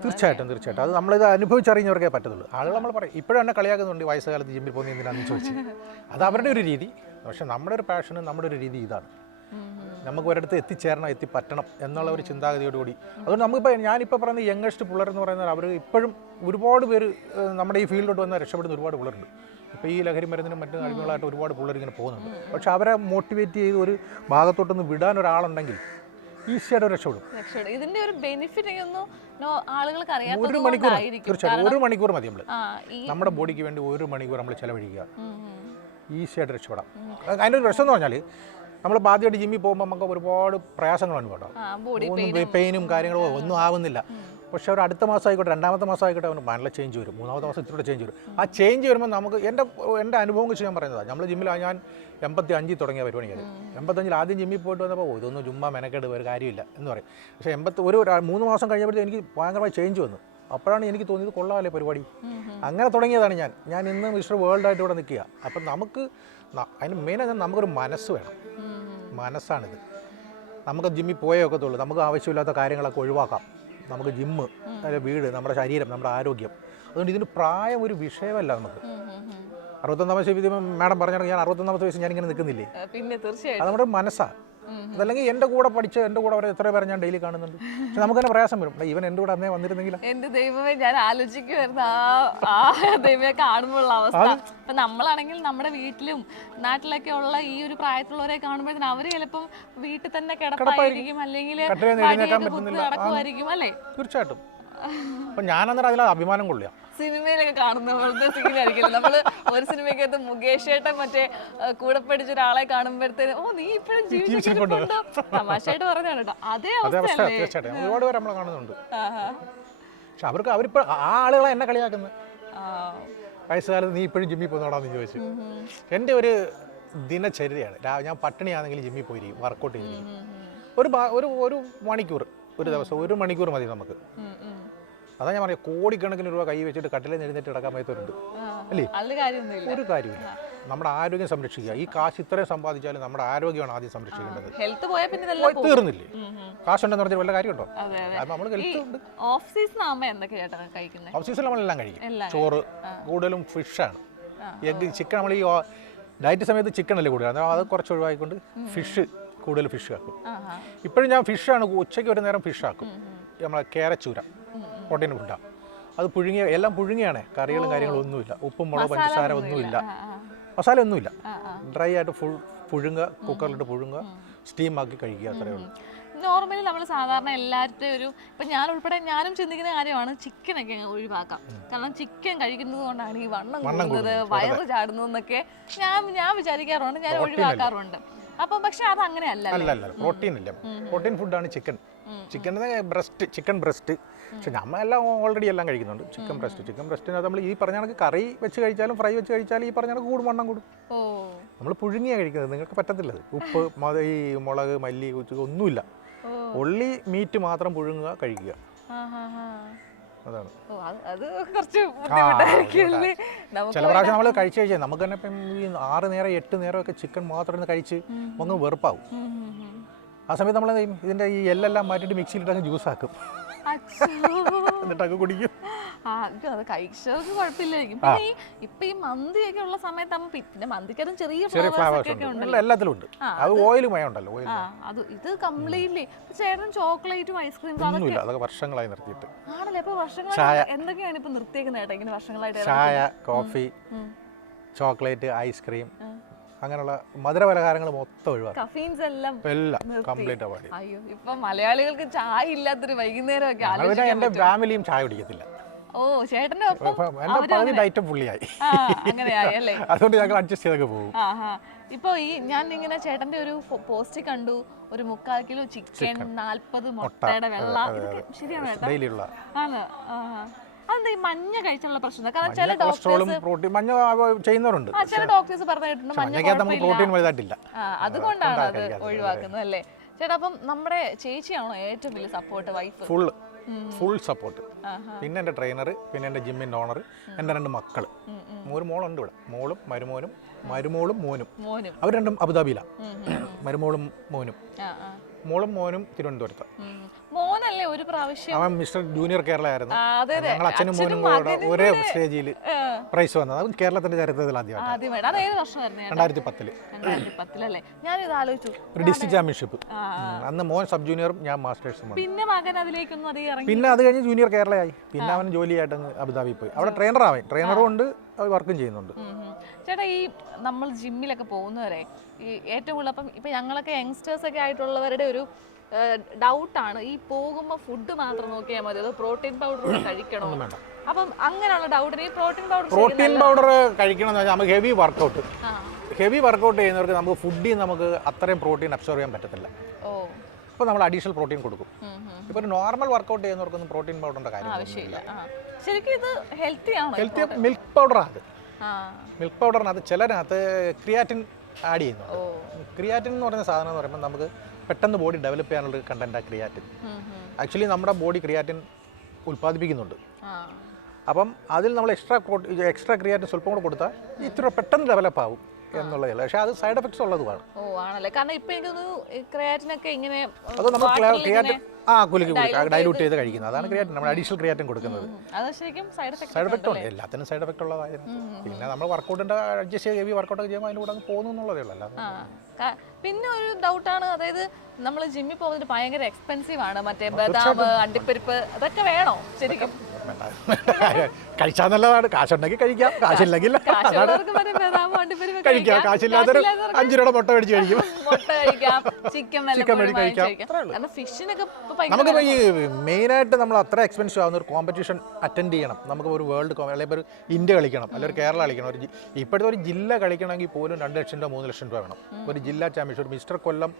B: തീർച്ചയായിട്ടും തീർച്ചയായിട്ടും. അത് നമ്മളിത് അനുഭവിച്ചറിഞ്ഞവർക്കേ പറ്റത്തുള്ളൂ. ആളുകൾ നമ്മൾ പറയും ഇപ്പോഴും എന്നെ കളിയാക്കുന്നുണ്ട് വയസ്സുകാലത്ത് ജിമ്മിൽ പോകുന്ന എന്തിനാണെന്ന് ചോദിച്ചു. അത് അവരുടെ ഒരു രീതി. പക്ഷേ നമ്മുടെ ഒരു പാഷനും നമ്മുടെ ഒരു രീതി ഇതാണ്. നമുക്ക് ഒരിടത്ത് എത്തിച്ചേരണം എത്തിപ്പറ്റണം എന്നുള്ള ഒരു ചിന്താഗതിയോടുകൂടി അതുകൊണ്ട് നമുക്കിപ്പോൾ ഞാനിപ്പോൾ പറയുന്ന യങ്ങസ്റ്റ് പിള്ളേർ എന്ന് പറയുന്നത് അവർ ഇപ്പോഴും ഒരുപാട് പേര് നമ്മുടെ ഈ ഫീൽഡിലോട്ട് വന്ന് രക്ഷപ്പെടുന്ന ഒരുപാട് പിള്ളേരുണ്ട് ഇപ്പോൾ ഈ ലഹരി മരുന്നിനും മറ്റു കാര്യങ്ങളായിട്ട് ഒരുപാട് പിള്ളേർ ഇങ്ങനെ പോകുന്നുണ്ട്. പക്ഷെ അവരെ മോട്ടിവേറ്റ് ചെയ്ത് ഒരു ഭാഗത്തോട്ടൊന്ന് വിടാൻ ഒരാളുണ്ടെങ്കിൽ ഈസിയായിട്ട് രക്ഷപ്പെടും.
A: രക്ഷപ്പെടും. ഇതിന്റെ ഒരു ബെനിഫിറ്റ് ആളുകൾക്ക്
B: ഒരു മണിക്കൂർ തീർച്ചയായിട്ടും. ഒരു മണിക്കൂർ മതി നമ്മൾ നമ്മുടെ ബോഡിക്ക് വേണ്ടി ഒരു മണിക്കൂർ നമ്മൾ ചെലവഴിക്കുക. ഈസിയായിട്ട് രക്ഷപ്പെടാം. അതിന്റെ ഒരു രസം എന്ന് പറഞ്ഞാൽ നമ്മൾ ആദ്യമായിട്ട് ജിമ്മിൽ പോകുമ്പോൾ നമുക്ക് ഒരുപാട് പ്രയാസങ്ങളാണ് കേട്ടോ. ഒന്നും പെയിനും കാര്യങ്ങളും ഒന്നും ആവുന്നില്ല. പക്ഷെ ഒരു അടുത്ത മാസം ആയിക്കോട്ടെ രണ്ടാമത്തെ മാസം ആയിക്കോട്ടെ അവന് നല്ല ചേഞ്ച് വരും. മൂന്നാമത്തെ മാസം ഇത്തിരി ചേഞ്ച് വരും. ആ ചേഞ്ച് വരുമ്പോൾ നമുക്ക് എന്റെ എന്റെ അനുഭവം വെച്ച് ഞാൻ പറയുന്നതാണ് നമ്മൾ ജിമ്മിൽ ഞാൻ എൺപത്തി അഞ്ചിൽ തുടങ്ങിയ പരിപാടിയാണ് എൺപത്തഞ്ചിൽ ആദ്യം ജിമ്മിൽ പോയിട്ട് വന്നപ്പോൾ ഇതൊന്നും ചുമ്മാ മെനക്കേട് ഒരു കാര്യമില്ല എന്ന് പറയും. പക്ഷേ എൺപത്തി ഒരു മൂന്ന് മാസം കഴിഞ്ഞപ്പോഴത്തേക്ക് എനിക്ക് ഭയങ്കരമായി ചേഞ്ച് വന്നു. അപ്പോഴാണ് എനിക്ക് തോന്നിയത് കൊള്ളാമല്ലേ പരിപാടി. അങ്ങനെ തുടങ്ങിയതാണ് ഞാൻ. ഞാൻ ഇന്ന് മിസ്റ്റർ വേൾഡ് ആയിട്ട് ഇവിടെ നിൽക്കുക. അപ്പം നമുക്ക് അതിന് മെയിനായി നമുക്കൊരു മനസ്സ് വേണം. മനസ്സാണിത്. നമുക്ക് ജിമ്മിൽ പോയേ ഒക്കത്തുള്ളൂ. നമുക്ക് ആവശ്യമില്ലാത്ത കാര്യങ്ങളൊക്കെ ഒഴിവാക്കാം. നമുക്ക് ജിമ്മ് അല്ലെ വീട് നമ്മുടെ ശരീരം നമ്മുടെ ആരോഗ്യം. അതുകൊണ്ട് ഇതിന് പ്രായം ഒരു വിഷയമല്ല നമുക്ക്. അറുപത്തൊന്നാം വയസ്സ് മാഡം പറഞ്ഞാൽ ഞാൻ അറുപത്തൊന്നാമത്തെ വയസ്സ് ഞാനിങ്ങനെ നിൽക്കുന്നില്ലേ?
A: പിന്നെ തീർച്ചയായിട്ടും.
B: അത് നമ്മുടെ മനസ്സാണ് അതല്ലെങ്കിൽ എന്റെ കൂടെ പഠിച്ച് എന്റെ കൂടെ വരെ എത്ര പേരെ ഞാൻ ഡെയിലി കാണുന്നുണ്ട്. പക്ഷെ നമുക്ക് തന്നെ പ്രയാസം വരും. ഇവൻ എന്റെ കൂടെ അന്നേ വന്നിരുന്നെങ്കിൽ
A: എന്റെ ദൈവമേ ഞാൻ ആലോചിക്കുമായിരുന്നു ആ ദൈവമെ കാണുമ്പോഴുള്ള അവസ്ഥ. ഇപ്പൊ നമ്മളാണെങ്കിൽ നമ്മുടെ വീട്ടിലും നാട്ടിലൊക്കെ ഉള്ള ഈ ഒരു പ്രായത്തിലുള്ളവരെ കാണുമ്പോഴത്തേന് അവർ ചിലപ്പം വീട്ടിൽ തന്നെ കിടപ്പായിരിക്കും. അല്ലെങ്കിൽ. നടക്കുമായിരിക്കും അല്ലേ?
B: തീർച്ചയായിട്ടും. അപ്പം ഞാനന്നേരം അതിൽ അഭിമാനം കൊള്ളുക.
A: സിനിമയിലൊക്കെ കാണുന്ന പോലത്തെ സീനായിരിക്കില്ല നമ്മൾ ഒരു സിനിമയ്ക്കകത്ത് മുകേഷ് ഏട്ടൻ മറ്റേ കൂടെ പഠിച്ച ഒരാളെ കാണുമ്പോഴത്തേന് ഓ നീ ഇപ്പോഴും ജീവിച്ചിട്ടുണ്ടോ തമാശയായിട്ട് പറഞ്ഞാണ് കേട്ടോ. അതേ
B: അവസ്ഥ
A: അവസ്ഥയല്ലേ?
B: തീർച്ചയായിട്ടും. ഒരുപാട് പേര് നമ്മളെ കാണുന്നുണ്ട്. പക്ഷെ അവർക്ക് അവരിപ്പോ ആ ആളുകളെ എന്നെ കളിയാക്കുന്നത്. വയസ്സുകാലത്ത് നീ ഇപ്പോഴും ജിമ്മിൽ പോകുന്നോടാന്ന് ചോദിച്ചു. എന്റെ ഒരു ദിനചര്യയാണ്. ഞാൻ പട്ടിണിയാണെങ്കിൽ ജിമ്മിൽ പോയിരിക്കും വർക്കൗട്ട് ചെയ്യും ഒരു ഒരു ഒരു മണിക്കൂർ ഒരു ദിവസം ഒരു മണിക്കൂർ മതി നമുക്ക്. അതാ ഞാൻ പറയാം കോടിക്കണക്കിന് രൂപ കൈ വെച്ചിട്ട് കട്ടിലെ എഴുന്നേറ്റ് കിടക്കാൻ പറ്റുന്നുണ്ട് അല്ലേ? ഒരു കാര്യമില്ല നമ്മുടെ ആരോഗ്യം സംരക്ഷിക്കുക. ഈ കാശ് ഇത്രയും സമ്പാദിച്ചാലും നമ്മുടെ ആരോഗ്യമാണ് ആദ്യം സംരക്ഷിക്കേണ്ടത്.
A: ഹെൽത്ത് പോയാൽ പിന്നെ
B: തീർന്നില്ലേ?
A: കാശ് ഉണ്ടെന്ന്
B: കാശുണ്ടെന്ന് പറഞ്ഞാൽ വല്ല കാര്യമുണ്ടോ? നമ്മൾ
A: ഓഫ് സീസൺ
B: ഓഫ് സീസണിൽ നമ്മളെല്ലാം കഴിക്കും. ചോറ് കൂടുതലും ഫിഷാണ്
A: ആണ്.
B: എഗ് ചിക്കൻ നമ്മൾ ഈ ഡയറ്റ് സമയത്ത് ചിക്കൻ അല്ലേ കൂടുതൽ? അത് കുറച്ച് ഒഴിവാക്കിക്കൊണ്ട് ഫിഷ് കൂടുതൽ ഫിഷ് ആക്കും. ഇപ്പോഴും ഞാൻ ഫിഷാണ് ഉച്ചയ്ക്ക് ഒരു നേരം ഫിഷ് ആക്കും. നമ്മളെ കേരച്ചൂര. പ്രോട്ടീൻ ഫുഡാണ് അത് പുഴുങ്ങിയ എല്ലാം പുഴുങ്ങിയാണ്. കറികളും കാര്യങ്ങളും ഒന്നുമില്ല ഉപ്പും മുളക് പഞ്ചസാര ഒന്നുമില്ല. മസാല ഒന്നുമില്ല. ഡ്രൈ ആയിട്ട് ഫുൾ പുഴുങ്ങുക കുക്കറിലിട്ട് പുഴുങ്ങുക സ്റ്റീം ആക്കി കഴിക്കുക അത്രയേ ഉള്ളൂ.
A: നോർമലി നമ്മൾ സാധാരണ എല്ലാവരുടെ ഒരു ഇപ്പം ഞാൻ ഉൾപ്പെടെ ഞാനും ചിന്തിക്കുന്ന കാര്യമാണ് ചിക്കനൊക്കെ ഒക്കെ ഒഴിവാക്കാം. കാരണം ചിക്കൻ കഴിക്കുന്നത് കൊണ്ടാണ് ഈ വണ്ണം കൂടുന്നത്
B: വയറ്
A: വയറ് ചാടുന്നതെന്നൊക്കെ ഞാൻ ഞാൻ വിചാരിക്കാറുണ്ട്. ഞാൻ ഒഴിവാക്കാറുണ്ട്. അപ്പം പക്ഷെ അത് അങ്ങനെയല്ല
B: പ്രോട്ടീൻ ഇല്ല പ്രോട്ടീൻ ഫുഡാണ് chicken chicken breast chicken breast. പക്ഷെ നമ്മളെല്ലാം ഓൾറെഡി എല്ലാം കഴിക്കുന്നുണ്ട്. ചിക്കൻ ബ്രസ്റ്റ് ചിക്കൻ ബ്രസ്റ്റിനകത്ത് നമ്മൾ ഈ പറഞ്ഞ കണക്ക് കറി വെച്ച് കഴിച്ചാലും ഫ്രൈ വെച്ച് കഴിച്ചാലും ഈ പറഞ്ഞ കണക്ക് കൂടും വണ്ണം കൂടും. നമ്മൾ പുഴുങ്ങിയാണ് കഴിക്കുന്നത് നിങ്ങൾക്ക് പറ്റത്തില്ലത്. ഉപ്പ് ഈ മുളക് മല്ലി കുച്ചു ഒന്നുമില്ല. ഉള്ളി മീറ്റ് മാത്രം പുഴുങ്ങുക കഴിക്കുക. അതാണ്? ചില പ്രാവശ്യം നമ്മൾ കഴിച്ചു കഴിച്ചാൽ നമുക്ക് തന്നെ ഇപ്പം ആറ് നേരം എട്ട് നേരം ഒക്കെ ചിക്കൻ മാത്രം കഴിച്ച് അങ്ങ് വെറുപ്പാവും. ആ സമയത്ത് നമ്മൾ ഇതിന്റെ ഈ എല്ലാം മാറ്റിട്ട് മിക്സിയിലിട്ട് അങ്ങ് ജ്യൂസ് ആക്കും
A: അച്ഛോ.
B: എന്നിട്ട് അങ്ങ് കുടിക്കും.
A: ആ, ഇത് അത് കഴിച്ചവർക്ക് കുഴപ്പമില്ലായിരിക്കും പിന്നെ ഇപ്പൊ ഈ മന്തിയൊക്കെ ഉള്ള സമയത്താകുമ്പോ പിന്നെ മന്തിക്കതും ചെറിയ
B: എല്ലാത്തിലും ഉണ്ട്. അത് ഓയിൽ മയം ഉണ്ടല്ലോ ഓയിൽ
A: അത് ഇത് കംപ്ലീറ്റ്ലി ചേട്ടൻ ചോക്ലേറ്റും അതൊക്കെ
B: ഒന്നുമില്ല അതൊക്കെ വർഷങ്ങളായി നിർത്തിയിട്ട്.
A: ആണല്ലേ ഇപ്പൊ വർഷങ്ങളായി എന്തൊക്കെയാണ് ഇപ്പൊ നിർത്തിയേക്കുന്നത് ചേട്ടാ ഇങ്ങനെ വർഷങ്ങളായിട്ട്
B: ചായ കോഫി ചോക്ലേറ്റ് ഐസ്ക്രീം അങ്ങനെയുള്ള മധുര പലഹാരങ്ങൾ മൊത്തം ഒഴിവാക്കും.
A: കഫീൻസ് എല്ലാം
B: എല്ലാം കംപ്ലീറ്റ് അവോയ്ഡ്
A: അയ്യോ ഇപ്പൊ മലയാളികൾക്ക് ചായ ഇല്ലാത്തൊരു വൈകുന്നേരം ഒക്കെ
B: പിന്നെ ഫാമിലിയും ചായ കുടിക്കത്തില്ല.
A: ഓ ചേട്ടന്റെ ഒപ്പം?
B: ഡയറ്റും ഫുള്ളിയായി
A: ആ അങ്ങനെയായി അല്ലേ?
B: അതുകൊണ്ട് ഞങ്ങൾ അഡ്ജസ്റ്റ് ചെയ്തൊക്കെ പോകും.
A: ഇപ്പൊ ഈ ഞാൻ ഇങ്ങനെ ചേട്ടന്റെ ഒരു പോസ്റ്റ് കണ്ടു. ഒരു മുക്കാൽ കിലോ ചിക്കൻ നാല്പത് മുട്ടയുടെ വെള്ള. ശരിയാണ് ആണ്. അതെന്താ ഈ മഞ്ഞ കഴിച്ചുള്ള പ്രശ്നം? കാരണം ചില
B: കൊളസ്ട്രോളും
A: ഡോക്ടേഴ്സ്
B: പ്രോട്ടീൻ മഞ്ഞ ചെയ്യുന്നവരുണ്ട്.
A: ആ ചില ഡോക്ടേഴ്സ് പറഞ്ഞിട്ടുണ്ട് മഞ്ഞ
B: മഞ്ഞക്കകത്ത് നമുക്ക്
A: കുഴപ്പമില്ല.
B: പ്രോട്ടീൻ വലുതായിട്ടില്ല.
A: ആ അതുകൊണ്ടാണ് അത്
B: കഴിക്കാത്തത്.
A: ഒഴിവാക്കുന്നത് അല്ലേ? ചേട്ടാ അപ്പം നമ്മുടെ ചേച്ചിയാണോ ഏറ്റവും വലിയ support wife
B: full full support പിന്നെ എന്റെ ട്രെയിനർ പിന്നെ എന്റെ ജിമ്മിന്റെ ഓണർ എന്റെ രണ്ട് മക്കൾ. ഒരു മോളുണ്ട് ഇവിടെ. മോളും മരുമോനും മരുമോളും മോനും.
A: മോനും.
B: അവർ രണ്ടും അബുദാബിയിലാണ് മരുമോളും മോനും.
A: ആ, ആ.
B: മോളും മോനും തിരുവനന്തപുരത്ത്.
A: ഉം. മോനല്ലേ ഒരു പ്രാവശ്യം?
B: അവൻ മിസ്റ്റർ ജൂനിയർ കേരള ആയിരുന്നു ഞങ്ങൾ അച്ഛനും മോനും കൂടെ ഒരേ സ്റ്റേജിൽ പ്രൈസ് വന്നത്. അത് കേരളത്തിന്റെ ചരിത്രത്തിൽ ആദ്യമായിട്ട്.
A: അത് ഏത് വർഷമായിരുന്നു ചേട്ടാ?
B: രണ്ടായിരത്തി
A: പത്തിൽ പത്തിലല്ലേ ഞാനിത് ആലോചിച്ചു.
B: ഒരു ഡിസ്ട്രിക്ട് ചാമ്പ്യൻഷിപ്പ്. അന്ന് മോൻ സബ് ജൂനിയറും ഞാൻ മാസ്റ്റേഴ്സും
A: പിന്നെ മകൻ അതിലേക്കൊന്നും അധികം
B: പിന്നെ അത് കഴിഞ്ഞ് ജൂനിയർ കേരളയായി. പിന്നെ അവൻ ജോലിയായിട്ട് അങ്ങ് അബുദാബി പോയി. അവിടെ ട്രെയിനർ ആവാൻ ട്രെയിനറും ഉണ്ട് വർക്കും ചെയ്യുന്നുണ്ട്.
A: ചേട്ടാ ഈ നമ്മൾ ജിമ്മിലൊക്കെ പോകുന്നവരെ ഈ ഏറ്റവും കൂടുതൽ അപ്പം ഇപ്പം ഞങ്ങളൊക്കെ യങ്സ്റ്റേഴ്സ് ഒക്കെ ആയിട്ടുള്ളവരുടെ ഒരു ഡൗട്ടാണ് ഈ പോകുമ്പോൾ ഫുഡ് മാത്രം നോക്കിയാൽ മതി. അതോ പ്രോട്ടീൻ പൗഡർ കഴിക്കണോ. അപ്പം അങ്ങനെയുള്ള ഡൗട്ടിന് ഈ പ്രോട്ടീൻ പൗഡർ
B: പ്രോട്ടീൻ പൗഡർ കഴിക്കണമെന്ന് വെച്ചാൽ നമുക്ക് ഹെവി വർക്കൗട്ട് ഹെവി വർക്കൗട്ട് ചെയ്യുന്നവർക്ക് നമുക്ക് ഫുഡിൽ നമുക്ക് അത്രയും പ്രോട്ടീൻ അബ്സോർവ് ചെയ്യാൻ പറ്റത്തില്ല. അപ്പോൾ നമ്മൾ അഡീഷണൽ പ്രോട്ടീൻ കൊടുക്കും. ഇപ്പോൾ ഒരു നോർമൽ വർക്കൗട്ട് ചെയ്യുന്നവർക്കൊന്നും പ്രോട്ടീൻ പൗഡറിന്റെ കാര്യം
A: ശരിക്കും ഇത് ഹെൽത്തി ആണ്
B: ഹെൽത്തി മിൽക്ക് പൗഡറാണ് മിൽക്ക് പൗഡറിനകത്ത് ചിലരകത്ത് ക്രിയാറ്റിൻ ആഡ് ചെയ്യുന്നുണ്ട്. ക്രിയാറ്റിൻ എന്ന് പറയുന്ന സാധനം എന്ന് പറയുമ്പോൾ നമുക്ക് പെട്ടെന്ന് ബോഡി ഡെവലപ്പ് ചെയ്യാനുള്ള കണ്ടന്റാണ് ക്രിയാറ്റിൻ. ആക്ച്വലി നമ്മുടെ ബോഡി ക്രിയാറ്റിൻ ഉൽപ്പാദിപ്പിക്കുന്നുണ്ട്. അപ്പം അതിൽ നമ്മൾ എക്സ്ട്രാ എക്സ്ട്രാ ക്രിയാറ്റിൻ സ്വല്പം കൂടെ കൊടുത്താൽ ഇത്ര പെട്ടെന്ന് ഡെവലപ്പ് ആവും എന്നുള്ളതല്ല. പക്ഷേ അത് സൈഡ് എഫക്ട്സ് ഉള്ളതുമാണ്
A: ഓ ആണല്ലേ. കാരണം ഇപ്പൊ എനിക്ക് ക്രിയാറ്റിനൊക്കെ ഇങ്ങനെ
B: അത് നമ്മൾ ക്രിയാറ്റിൻ ആ കുലുക്കി ഡൈലൂട്ട് ചെയ്ത്. കഴിക്കുന്നത്. അതാണ് ക്രിയാറ്റിൻ. നമ്മൾ അഡീഷണൽ ക്രിയാറ്റിൻ കൊടുക്കുന്നത്.
A: ഉം. അത് ശരിക്കും സൈഡ് എഫക്ട്
B: ഉണ്ട് എല്ലാത്തിനും സൈഡ് എഫക്ട് ഉള്ളതായിരുന്നു. പിന്നെ നമ്മൾ വർക്ക്ഔട്ടിന്റെ അഡ്ജസ്റ്റ് ചെയ്ത് ഹെവി വർക്കൗട്ടൊക്കെ ചെയ്യുമ്പോൾ അതിന്റെ കൂടെ അങ്ങ് പോകുന്നു എന്നുള്ളതേ ഉള്ളൂ. അല്ലാതെ
A: പിന്നെ ഒരു ഡൗട്ടാണ് അതായത് നമ്മൾ ജിമ്മിൽ പോകുന്നത് ഭയങ്കര എക്സ്പെൻസീവ് ആണ്. മറ്റേ ബദാം അണ്ടിപ്പരിപ്പ് അതൊക്കെ വേണോ? ശരിക്കും?
B: കഴിച്ചാൽ നല്ലതാണ്. കാശുണ്ടെങ്കിൽ കഴിക്കാം. കാശില്ലെങ്കിൽ കഴിക്കാം. കാശില്ലാത്തൊരു അഞ്ചു രൂപ മുട്ട മേടിച്ച് കഴിക്കും.
A: ചിക്കൻ
B: മേടിച്ച് കഴിക്കാം.
A: ഫിഷിനൊക്കെ
B: നമുക്കിപ്പോൾ ഈ മെയിനായിട്ട് നമ്മൾ അത്ര എക്സ്പെൻസീവ് ആവുന്ന ഒരു കോമ്പറ്റീഷൻ അറ്റൻഡ് ചെയ്യണം. നമുക്ക് ഒരു വേൾഡ് അല്ലെങ്കിൽ ഒരു ഇന്ത്യ കളിക്കണം. അല്ലെങ്കിൽ ഒരു കേരള കളിക്കണം. ഒരു ഇപ്പോഴത്തെ ഒരു ജില്ല കളിക്കണമെങ്കിൽ പോലും രണ്ട് ലക്ഷം രൂപ മൂന്ന് ലക്ഷം രൂപ വേണം. ഒരു ജില്ലാ ചാമ്പ്യൻഷിപ്പ് മിസ്റ്റർ കൊല്ലം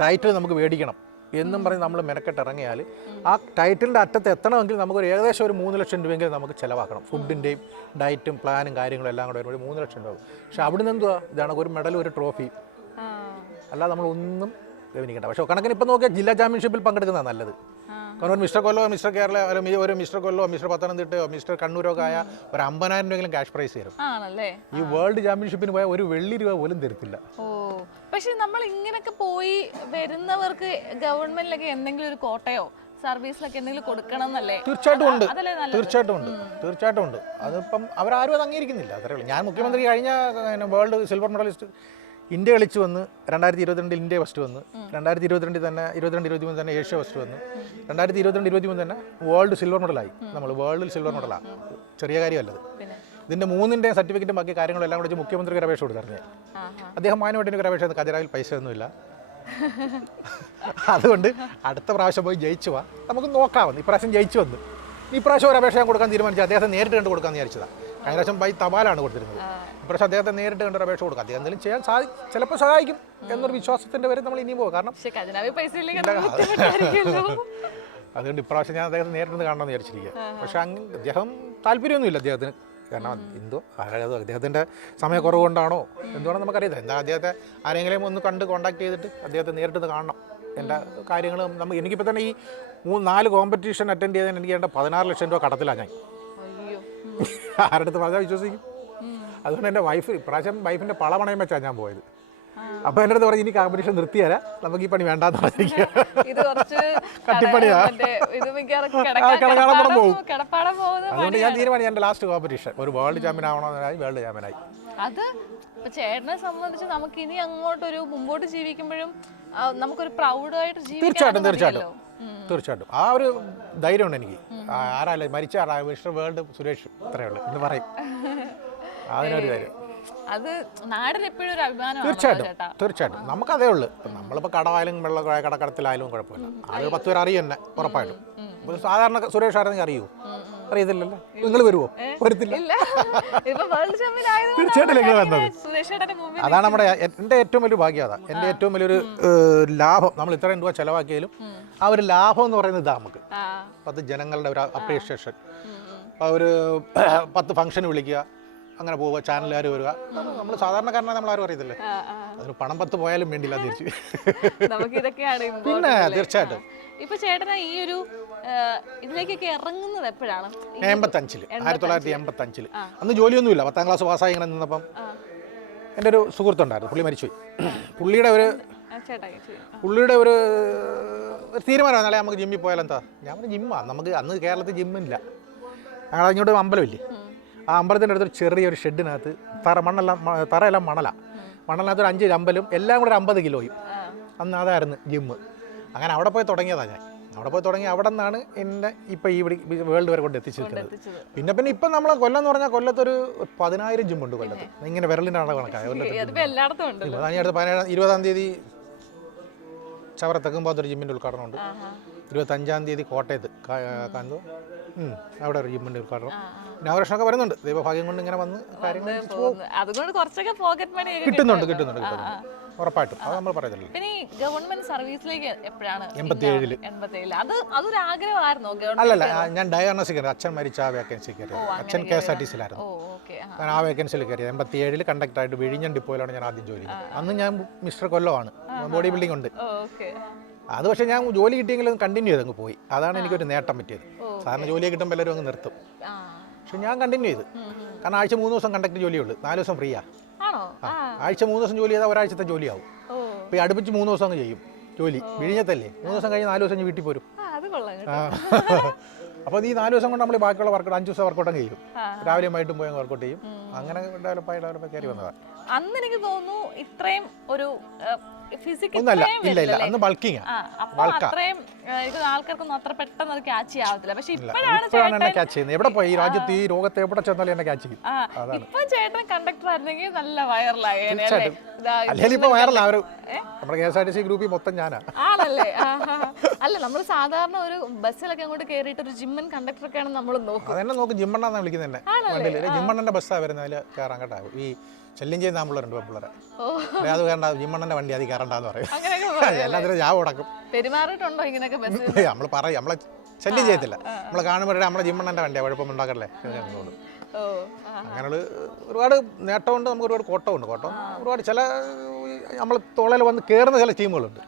B: ടൈറ്റിൽ നമുക്ക് മേടിക്കണം. എന്നും പറഞ്ഞ് നമ്മൾ മെനക്കെട്ട് ഇറങ്ങിയാൽ ആ ടൈറ്റിലിന്റെ അറ്റത്ത് എത്തണമെങ്കിൽ നമുക്കൊരു ഏകദേശം ഒരു മൂന്ന് ലക്ഷം രൂപയെങ്കിലും നമുക്ക് ചിലവാക്കണം. ഫുഡിന്റെയും ഡയറ്റും പ്ലാനും കാര്യങ്ങളും എല്ലാം കൂടെ വരുമ്പോൾ ഒരു മൂന്ന് ലക്ഷം രൂപ. പക്ഷെ അവിടുന്ന് എന്തുവാ? ഇതാണ് ഒരു മെഡൽ ഒരു ട്രോഫി. അല്ലാതെ നമ്മളൊന്നും ഗവനിക്കേണ്ട. പക്ഷേ കണക്കിന് ഇപ്പം നോക്കിയാൽ ജില്ലാ ചാമ്പ്യൻഷിപ്പിൽ പങ്കെടുക്കുന്നതാണ് നല്ലത്. കാരണം ഒരു മിസ്റ്റർ കൊല്ലോ മിസ്റ്റർ കേരള അല്ലെങ്കിൽ ഒരു മിസ്റ്റർ കൊല്ലോ മിസ്റ്റർ പത്തനംതിട്ടയോ മിസ്റ്റർ കണ്ണൂരോ ഒക്കെ ആയ ഒരു അമ്പതിനായിരം രൂപയെങ്കിലും ക്യാഷ് പ്രൈസ് തരും.
A: ആണല്ലേ?
B: ഈ വേൾഡ് ചാമ്പ്യൻഷിപ്പിന് പോയാൽ ഒരു വെള്ളി രൂപ പോലും തരത്തില്ല.
A: ഓ പക്ഷെ നമ്മൾ ഇങ്ങനൊക്കെ പോയി വരുന്നവർക്ക് ഗവൺമെന്റിലൊക്കെ എന്തെങ്കിലും ഒരു കോട്ടയോ സർവീസിലൊക്കെ എന്തെങ്കിലും കൊടുക്കണം എന്നല്ലേ
B: തീർച്ചയായിട്ടും ഉണ്ട്. തീർച്ചയായിട്ടും ഉണ്ട്. തീർച്ചയായിട്ടും ഉണ്ട്. അതിപ്പം അവരാരും അത് അംഗീകരിക്കുന്നില്ല. അത്രേ ഉള്ളൂ ഞാൻ മുഖ്യമന്ത്രി കഴിഞ്ഞ വേൾഡ് സിൽവർ മെഡലിസ്റ്റ് ഇന്ത്യ കളിച്ചു വന്ന് രണ്ടായിരത്തി ഇരുപത്തിരണ്ടിൽ ഇന്ത്യ ഫസ്റ്റ് വന്ന് രണ്ടായിരത്തി ഇരുപത്തിരണ്ടിൽ തന്നെ ഇരുപത്തിരണ്ട് ഇരുപത്തി മൂന്ന് തന്നെ ഏഷ്യ ഫസ്റ്റ് വന്ന് രണ്ടായിരത്തി ഇരുപത്തിരണ്ട് ഇരുപത്തി മൂന്ന് തന്നെ വേൾഡ് സിൽവർ മെഡലായി നമ്മൾ വേൾഡിൽ സിൽവർ മെഡലാണ് ചെറിയ കാര്യമല്ലത്. ഇതിന്റെ മൂന്നിന്റെ സർട്ടിഫിക്കറ്റും ബാക്കി കാര്യങ്ങളെല്ലാം കൂടെ മുഖ്യമന്ത്രിക്ക് ഒരു അപേക്ഷ
A: ആഹാ.
B: അദ്ദേഹം മാനുമായിട്ട് എനിക്ക് ഒരു അപേക്ഷ തന്നു. പൈസ ഒന്നുമില്ല. അതുകൊണ്ട് അടുത്ത പ്രാവശ്യം പോയി ജയിച്ചു വാ. നമുക്ക് നോക്കാമെന്ന് ഇപ്രാവശ്യം ജയിച്ചു വന്ന്. ഇപ്രാവശ്യം പ്രാവശ്യം ഒരു അപേക്ഷ ഞാൻ കൊടുക്കാൻ തീരുമാനിച്ചു. അദ്ദേഹത്തെ നേരിട്ട് കണ്ട് കൊടുക്കാൻ വിചാരിച്ചതാണ് കഴിഞ്ഞ പ്രാവശ്യം ബൈ തപാലാണ് കൊടുത്തിരുന്നത്. ഇപ്രാവശ്യം അദ്ദേഹത്തെ നേരിട്ട് കണ്ട് ഒരു അപേക്ഷ കൊടുക്കാം. അദ്ദേഹം എന്തെങ്കിലും ചെയ്യാൻ സാധി ചിലപ്പോൾ സഹായിക്കും എന്നൊരു വിശ്വാസത്തിന്റെ പേര് നമ്മൾ ഇനിയും പോകും. കാരണം അതുകൊണ്ട് ഇപ്രാവശ്യം ഞാൻ അദ്ദേഹത്തെ നേരിട്ട് കാണണമെന്ന് വിചാരിച്ചിരിക്കുക. പക്ഷെ അങ്ങ് അദ്ദേഹം താല്പര്യമൊന്നുമില്ല അദ്ദേഹത്തിന്. കാരണം എന്തോ അതോ അദ്ദേഹത്തിന്റെ സമയക്കുറവ് കൊണ്ടാണോ എന്തുകൊണ്ടാണ് നമുക്കറിയാം എന്താ അദ്ദേഹത്തെ ആരെങ്കിലും ഒന്ന് കണ്ട് കോൺടാക്ട് ചെയ്തിട്ട് അദ്ദേഹത്തെ നേരിട്ട് കാണണം. എന്റെ കാര്യങ്ങൾ നമുക്ക് എനിക്കിപ്പോൾ തന്നെ ഈ മൂന്ന് നാല് കോമ്പറ്റീഷൻ അറ്റൻഡ് ചെയ്തതിന് എനിക്ക് വേണ്ട പതിനാറ് ലക്ഷം രൂപ കടത്തിലാണ് ഞാൻ. ആരുടെ അടുത്ത് പറഞ്ഞാൽ വിശ്വസിക്കും. അതുകൊണ്ട് എന്റെ വൈഫ് ഇപ്രാവശ്യം വൈഫിന്റെ പള പണയം വെച്ചാണ് ഞാൻ പോയത്. അപ്പൊ എന്റെ അടുത്ത് പറഞ്ഞു ഇനി കോമ്പറ്റീഷൻ നിർത്തിയാലാ നമുക്ക് ഈ പണി വേണ്ടാന്ന് പറഞ്ഞിരിക്കുക കട്ടിപ്പണിയാ.
A: കിടപ്പാടം
B: പോകും. അതുകൊണ്ട് ഞാൻ തീരുമാനം എന്റെ ലാസ്റ്റ് കോമ്പറ്റീഷൻ ഒരു വേൾഡ് ചാമ്പ്യൻ ആവണമെന്നായി വേൾഡ് ചാമ്പ്യനായി
A: അത് ചേട്ടനെ സംബന്ധിച്ച് നമുക്ക് ഇനി അങ്ങോട്ടൊരു മുമ്പോട്ട് ജീവിക്കുമ്പോഴും നമുക്കൊരു പ്രൗഡായിട്ട്
B: തീർച്ചയായിട്ടും തീർച്ചയായിട്ടും. തീർച്ചയായിട്ടും. ആ ഒരു ധൈര്യമുണ്ട് എനിക്ക്. ആരാല്ലേ മരിച്ച ആരാ മിസ്റ്റർ വേൾഡ് സുരേഷ് ഇത്രയേ ഉള്ളൂ എന്ന് പറയും. അതിനൊരു കാര്യം.
A: അത് നാടിന് എപ്പോഴും ഒരു അഭിമാനമാണ്
B: തീർച്ചയായിട്ടും തീർച്ചയായിട്ടും. നമുക്കതേ ഉള്ളൂ ഇപ്പം നമ്മളിപ്പോൾ കടവായാലും വെള്ള കടക്കടത്തിലായാലും കുഴപ്പമില്ല. ആളുകൾ പത്ത് പേർ അറിയും തന്നെ ഉറപ്പായിട്ടും. ഇപ്പോൾ സാധാരണ സുരേഷ് ആരെങ്കിലും അറിയുമോ അറിയത്തില്ലല്ലോ. നിങ്ങൾ വരുമോ വരത്തില്ല. തീർച്ചയായിട്ടും നിങ്ങൾ വന്നത്. അതാണ് നമ്മുടെ എന്റെ ഏറ്റവും വലിയ ഭാഗ്യം അതാ. എന്റെ ഏറ്റവും വലിയൊരു ലാഭം. നമ്മൾ ഇത്രയും രൂപ ചിലവാക്കിയാലും ആ ഒരു ലാഭം എന്ന് പറയുന്നത് ഇതാ നമുക്ക്. അത് ജനങ്ങളുടെ ഒരു അപ്രീഷിയേഷൻ. ഒരു പത്ത് ഫംഗ്ഷൻ വിളിക്കുക. അങ്ങനെ പോവുക ചാനലുകാർ വരിക. നമ്മൾ സാധാരണക്കാരനെ നമ്മൾ ആരും അറിയത്തില്ലേ. അതിന് പണം പത്ത് പോയാലും വേണ്ടില്ല തിരിച്ച്.
A: നമുക്ക് ഇതൊക്കെയാണ്
B: പിന്നെ? തീർച്ചയായിട്ടും.
A: ഇപ്പൊ ചേട്ടന് ഈ ഒരു ഇതിലേക്കൊക്കെ ഇറങ്ങുന്നത് എപ്പോഴാണ്?
B: എൺപത്തഞ്ചിൽ ആയിരത്തി തൊള്ളായിരത്തി എൺപത്തഞ്ചിൽ.
A: അഞ്ചിൽ
B: അന്ന് ജോലിയൊന്നുമില്ല പത്താം ക്ലാസ് പാസ്സായി ഇങ്ങനെ നിന്നപ്പം. എന്റെ ഒരു സുഹൃത്തുണ്ടായിരുന്നു പുള്ളി മരിച്ചുപോയി. പുള്ളിയുടെ ഒരു. പുള്ളിയുടെ ഒരു ഒരു തീരുമാനമാണ് നാളെ നമുക്ക് ജിമ്മിൽ പോയാലെന്താ? ഞാൻ പറഞ്ഞു ജിമ്മാണ് നമുക്ക് അന്ന് കേരളത്തിൽ ജിമ്മില്ല. ഞങ്ങൾ അങ്ങോട്ട് അമ്പലമില്ലേ ആ അമ്പലത്തിന്റെ അടുത്തൊരു ചെറിയൊരു ഷെഡിനകത്ത് തറ മണ്ണെല്ലാം തറയെല്ലാം മണലാണ് മണലിനകത്ത് ഒരു അഞ്ച് അമ്പലും എല്ലാം കൂടെ ഒരു അമ്പത് കിലോയും. അന്ന് അതായിരുന്നു ജിമ്മ് അങ്ങനെ അവിടെ പോയി തുടങ്ങിയതാണ് ഞാൻ. അവിടെ പോയി തുടങ്ങി അവിടെ നിന്നാണ് എന്നെ ഇപ്പം ഈ ഇവിടെ വേൾഡ് വരെ കൊണ്ട് എത്തിച്ചിരിക്കുന്നത് പിന്നെ പിന്നെ ഇപ്പം നമ്മൾ കൊല്ലം എന്ന് പറഞ്ഞാൽ കൊല്ലത്തൊരു പതിനായിരം ജിമ്മുണ്ട് കൊല്ലത്ത്. ഇങ്ങനെ വിരലിന്റെ ആണ് കണക്കായ കൊല്ലത്ത് അടുത്ത പതിനേഴാം ഇരുപതാം തീയതി ചവറ തെക്കുംപാത്തൊരു ജിമ്മിന്റെ ഉദ്ഘാടനമുണ്ട്. ഇരുപത്തഞ്ചാം തീയതി കോട്ടയത്ത് കാണുന്നു കാന്തോ? അവിടെ ഒരു ജിമ്മിന്റെ ഉദ്ഘാടനം.
A: ആ.
B: വരുന്നുണ്ട്. ദൈവഭാഗ്യം കൊണ്ട് ഇങ്ങനെ വന്ന് കാര്യങ്ങൾ.
A: അതുകൊണ്ട് കുറച്ചൊക്കെ പോക്കറ്റ് മണി
B: കിട്ടുന്നുണ്ട് കിട്ടുന്നുണ്ട്. കിട്ടുന്നുണ്ട് ഉറപ്പായിട്ടും. അത് നമ്മൾ പറയത്തില്ല
A: പിന്നെ ഈ ഗവൺമെന്റ് സർവീസിലേക്ക് എപ്പോഴാണ്
B: എൺപത്തിയേഴിൽ.
A: എൺപത്തിയേഴിൽ? അത് അതൊരു ആഗ്രഹമായിരുന്നോ
B: അല്ലല്ല ഞാൻ ഡയഗ്നോസിക് അച്ഛൻ മരിച്ച ആ വേക്കൻസി കയറി അച്ഛൻ കെ എസ് ആർ ടി സിയിലായിരുന്നു ഞാൻ ആ വേക്കൻസിയിൽ കയറി എൺപത്തിയേഴിൽ കണ്ടക്ടറായിട്ട് വിഴിഞ്ഞൻ ഡിപ്പോയിലാണ് ഞാൻ ആദ്യം ജോലി അന്ന് ഞാൻ മിസ്റ്റർ കൊല്ലമാണ്. ബോഡി ബിൽഡിംഗ് ഉണ്ട്. അത് പക്ഷേ ഞാൻ ജോലി കിട്ടിയെങ്കിലും കണ്ടിന്യൂ ചെയ്ത് അങ്ങ് പോയി. അതാണ് എനിക്കൊരു നേട്ടം പറ്റിയത്. സാറിന് ജോലിയെ കിട്ടുമ്പോൾ എല്ലാവരും അങ്ങ് നിർത്തും. പക്ഷെ ഞാൻ കണ്ടിന്യൂ ചെയ്ത്. കാരണം ആഴ്ച മൂന്ന് ദിവസം കണ്ടക്ട് ജോലിയുള്ളൂ. നാല് ദിവസം ഫ്രീയാ ആഴ്ച മൂന്ന് ദിവസം ജോലി ചെയ്താൽ ഒരാഴ്ചത്തെ ജോലിയാവും. ഈ അടുപ്പിച്ച് മൂന്ന് ദിവസം അങ്ങ് ചെയ്യും ജോലി. വിഴിഞ്ഞത്തല്ലേ? മൂന്ന് ദിവസം കഴിഞ്ഞ് നാല് ദിവസം വീട്ടിൽ പോരും. അപ്പൊ. അപ്പോൾ ഈ നാല് ദിവസം കൊണ്ട് നമ്മൾ ബാക്കിയുള്ള വർക്കൗട്ട് അഞ്ച് ദിവസം വർക്കൗട്ടും ചെയ്യും. രാവിലെ വൈകിട്ടും പോയി വർക്കൗട്ട് ചെയ്യും. അങ്ങനെ ഡെവലപ്പായി ഡെവലപ്പ് കയറി വന്നതാണ്
A: അന്ന് എനിക്ക് തോന്നുന്നു ഇത്രയും ഒരു
B: ഒന്നല്ല ഇല്ല ഇല്ല. അന്ന്.
A: അത്രയും ആൾക്കാർക്കൊന്നും അത്ര പെട്ടെന്ന് അത് ക്യാച്ച് ചെയ്യാവത്തില്ല. പക്ഷെ ഇപ്പോഴാണ്
B: എന്നെ ക്യാച്ച് ചെയ്യുന്നത്. എവിടെ പോയി? ഈ രാജ്യത്ത് ഈ രോഗത്തെ എവിടെ ചെന്നാലും എന്നെ ക്യാച്ച് ചെയ്യും.
A: ആ
B: അതാണ്.
A: ഇപ്പൊ ചേട്ടൻ കണ്ടക്ടർ ആയിരുന്നെങ്കിൽ നല്ല വൈറലായി അല്ലേ?
B: തീർച്ചയായിട്ടും.
A: ഇതാ,
B: അല്ലെങ്കിൽ ഇപ്പോൾ വൈറലാ അവർ നമ്മുടെ K S R T C ഗ്രൂപ്പിൽ മൊത്തം ഞാനാ.
A: ആണല്ലേ. അല്ല നമ്മൾ സാധാരണ ഒരു ബസ്സിലൊക്കെ അങ്ങോട്ട് കയറിയിട്ട് ഒരു ജിമ്മൻ കണ്ടക്ടർ ഒക്കെയാണ് നമ്മൾ നോക്കുന്നത്
B: അതെന്നെ നോക്ക്. ജിമ്മണ്ണാന്ന് വിളിക്കുന്നത് തന്നെ വണ്ടിയിൽ ജിമ്മണ്ണന്റെ ബസ്സാണ് വരുന്നത് കയറാൻ കേട്ടോ. ഈ ശല്യം ചെയ്യുന്ന ആമ്പിള്ളേരുണ്ട് പെമ്പിള്ളേരെ. അത് കയറണ്ട ജിമ്മണ്ണന്റെ വണ്ടി അതി കയറണ്ടെന്ന് പറയും. എല്ലാത്തിനും ഞാൻ ഉടക്കും
A: പെരുമാറിയിട്ടുണ്ടോ ഇങ്ങനെയൊക്കെ
B: നമ്മൾ പറയും നമ്മളെ ശല്യം ചെയ്യത്തില്ല. നമ്മൾ കാണുമ്പോഴേ നമ്മളെ ജിമ്മണ്ണന്റെ വണ്ടിയാണ് കുഴപ്പമുണ്ടാക്കല്ലേ ഉണ്ടാക്കല്ലേ? ഞങ്ങളോട്. അങ്ങനെയുള്ള ഒരുപാട് നേട്ടമുണ്ട് നമുക്ക് ഒരുപാട് കോട്ടമുണ്ട്. കോട്ടം ഒരുപാട് ചില നമ്മൾ തോളയിൽ വന്ന് കയറുന്ന ചില ടീമുകളുണ്ട്.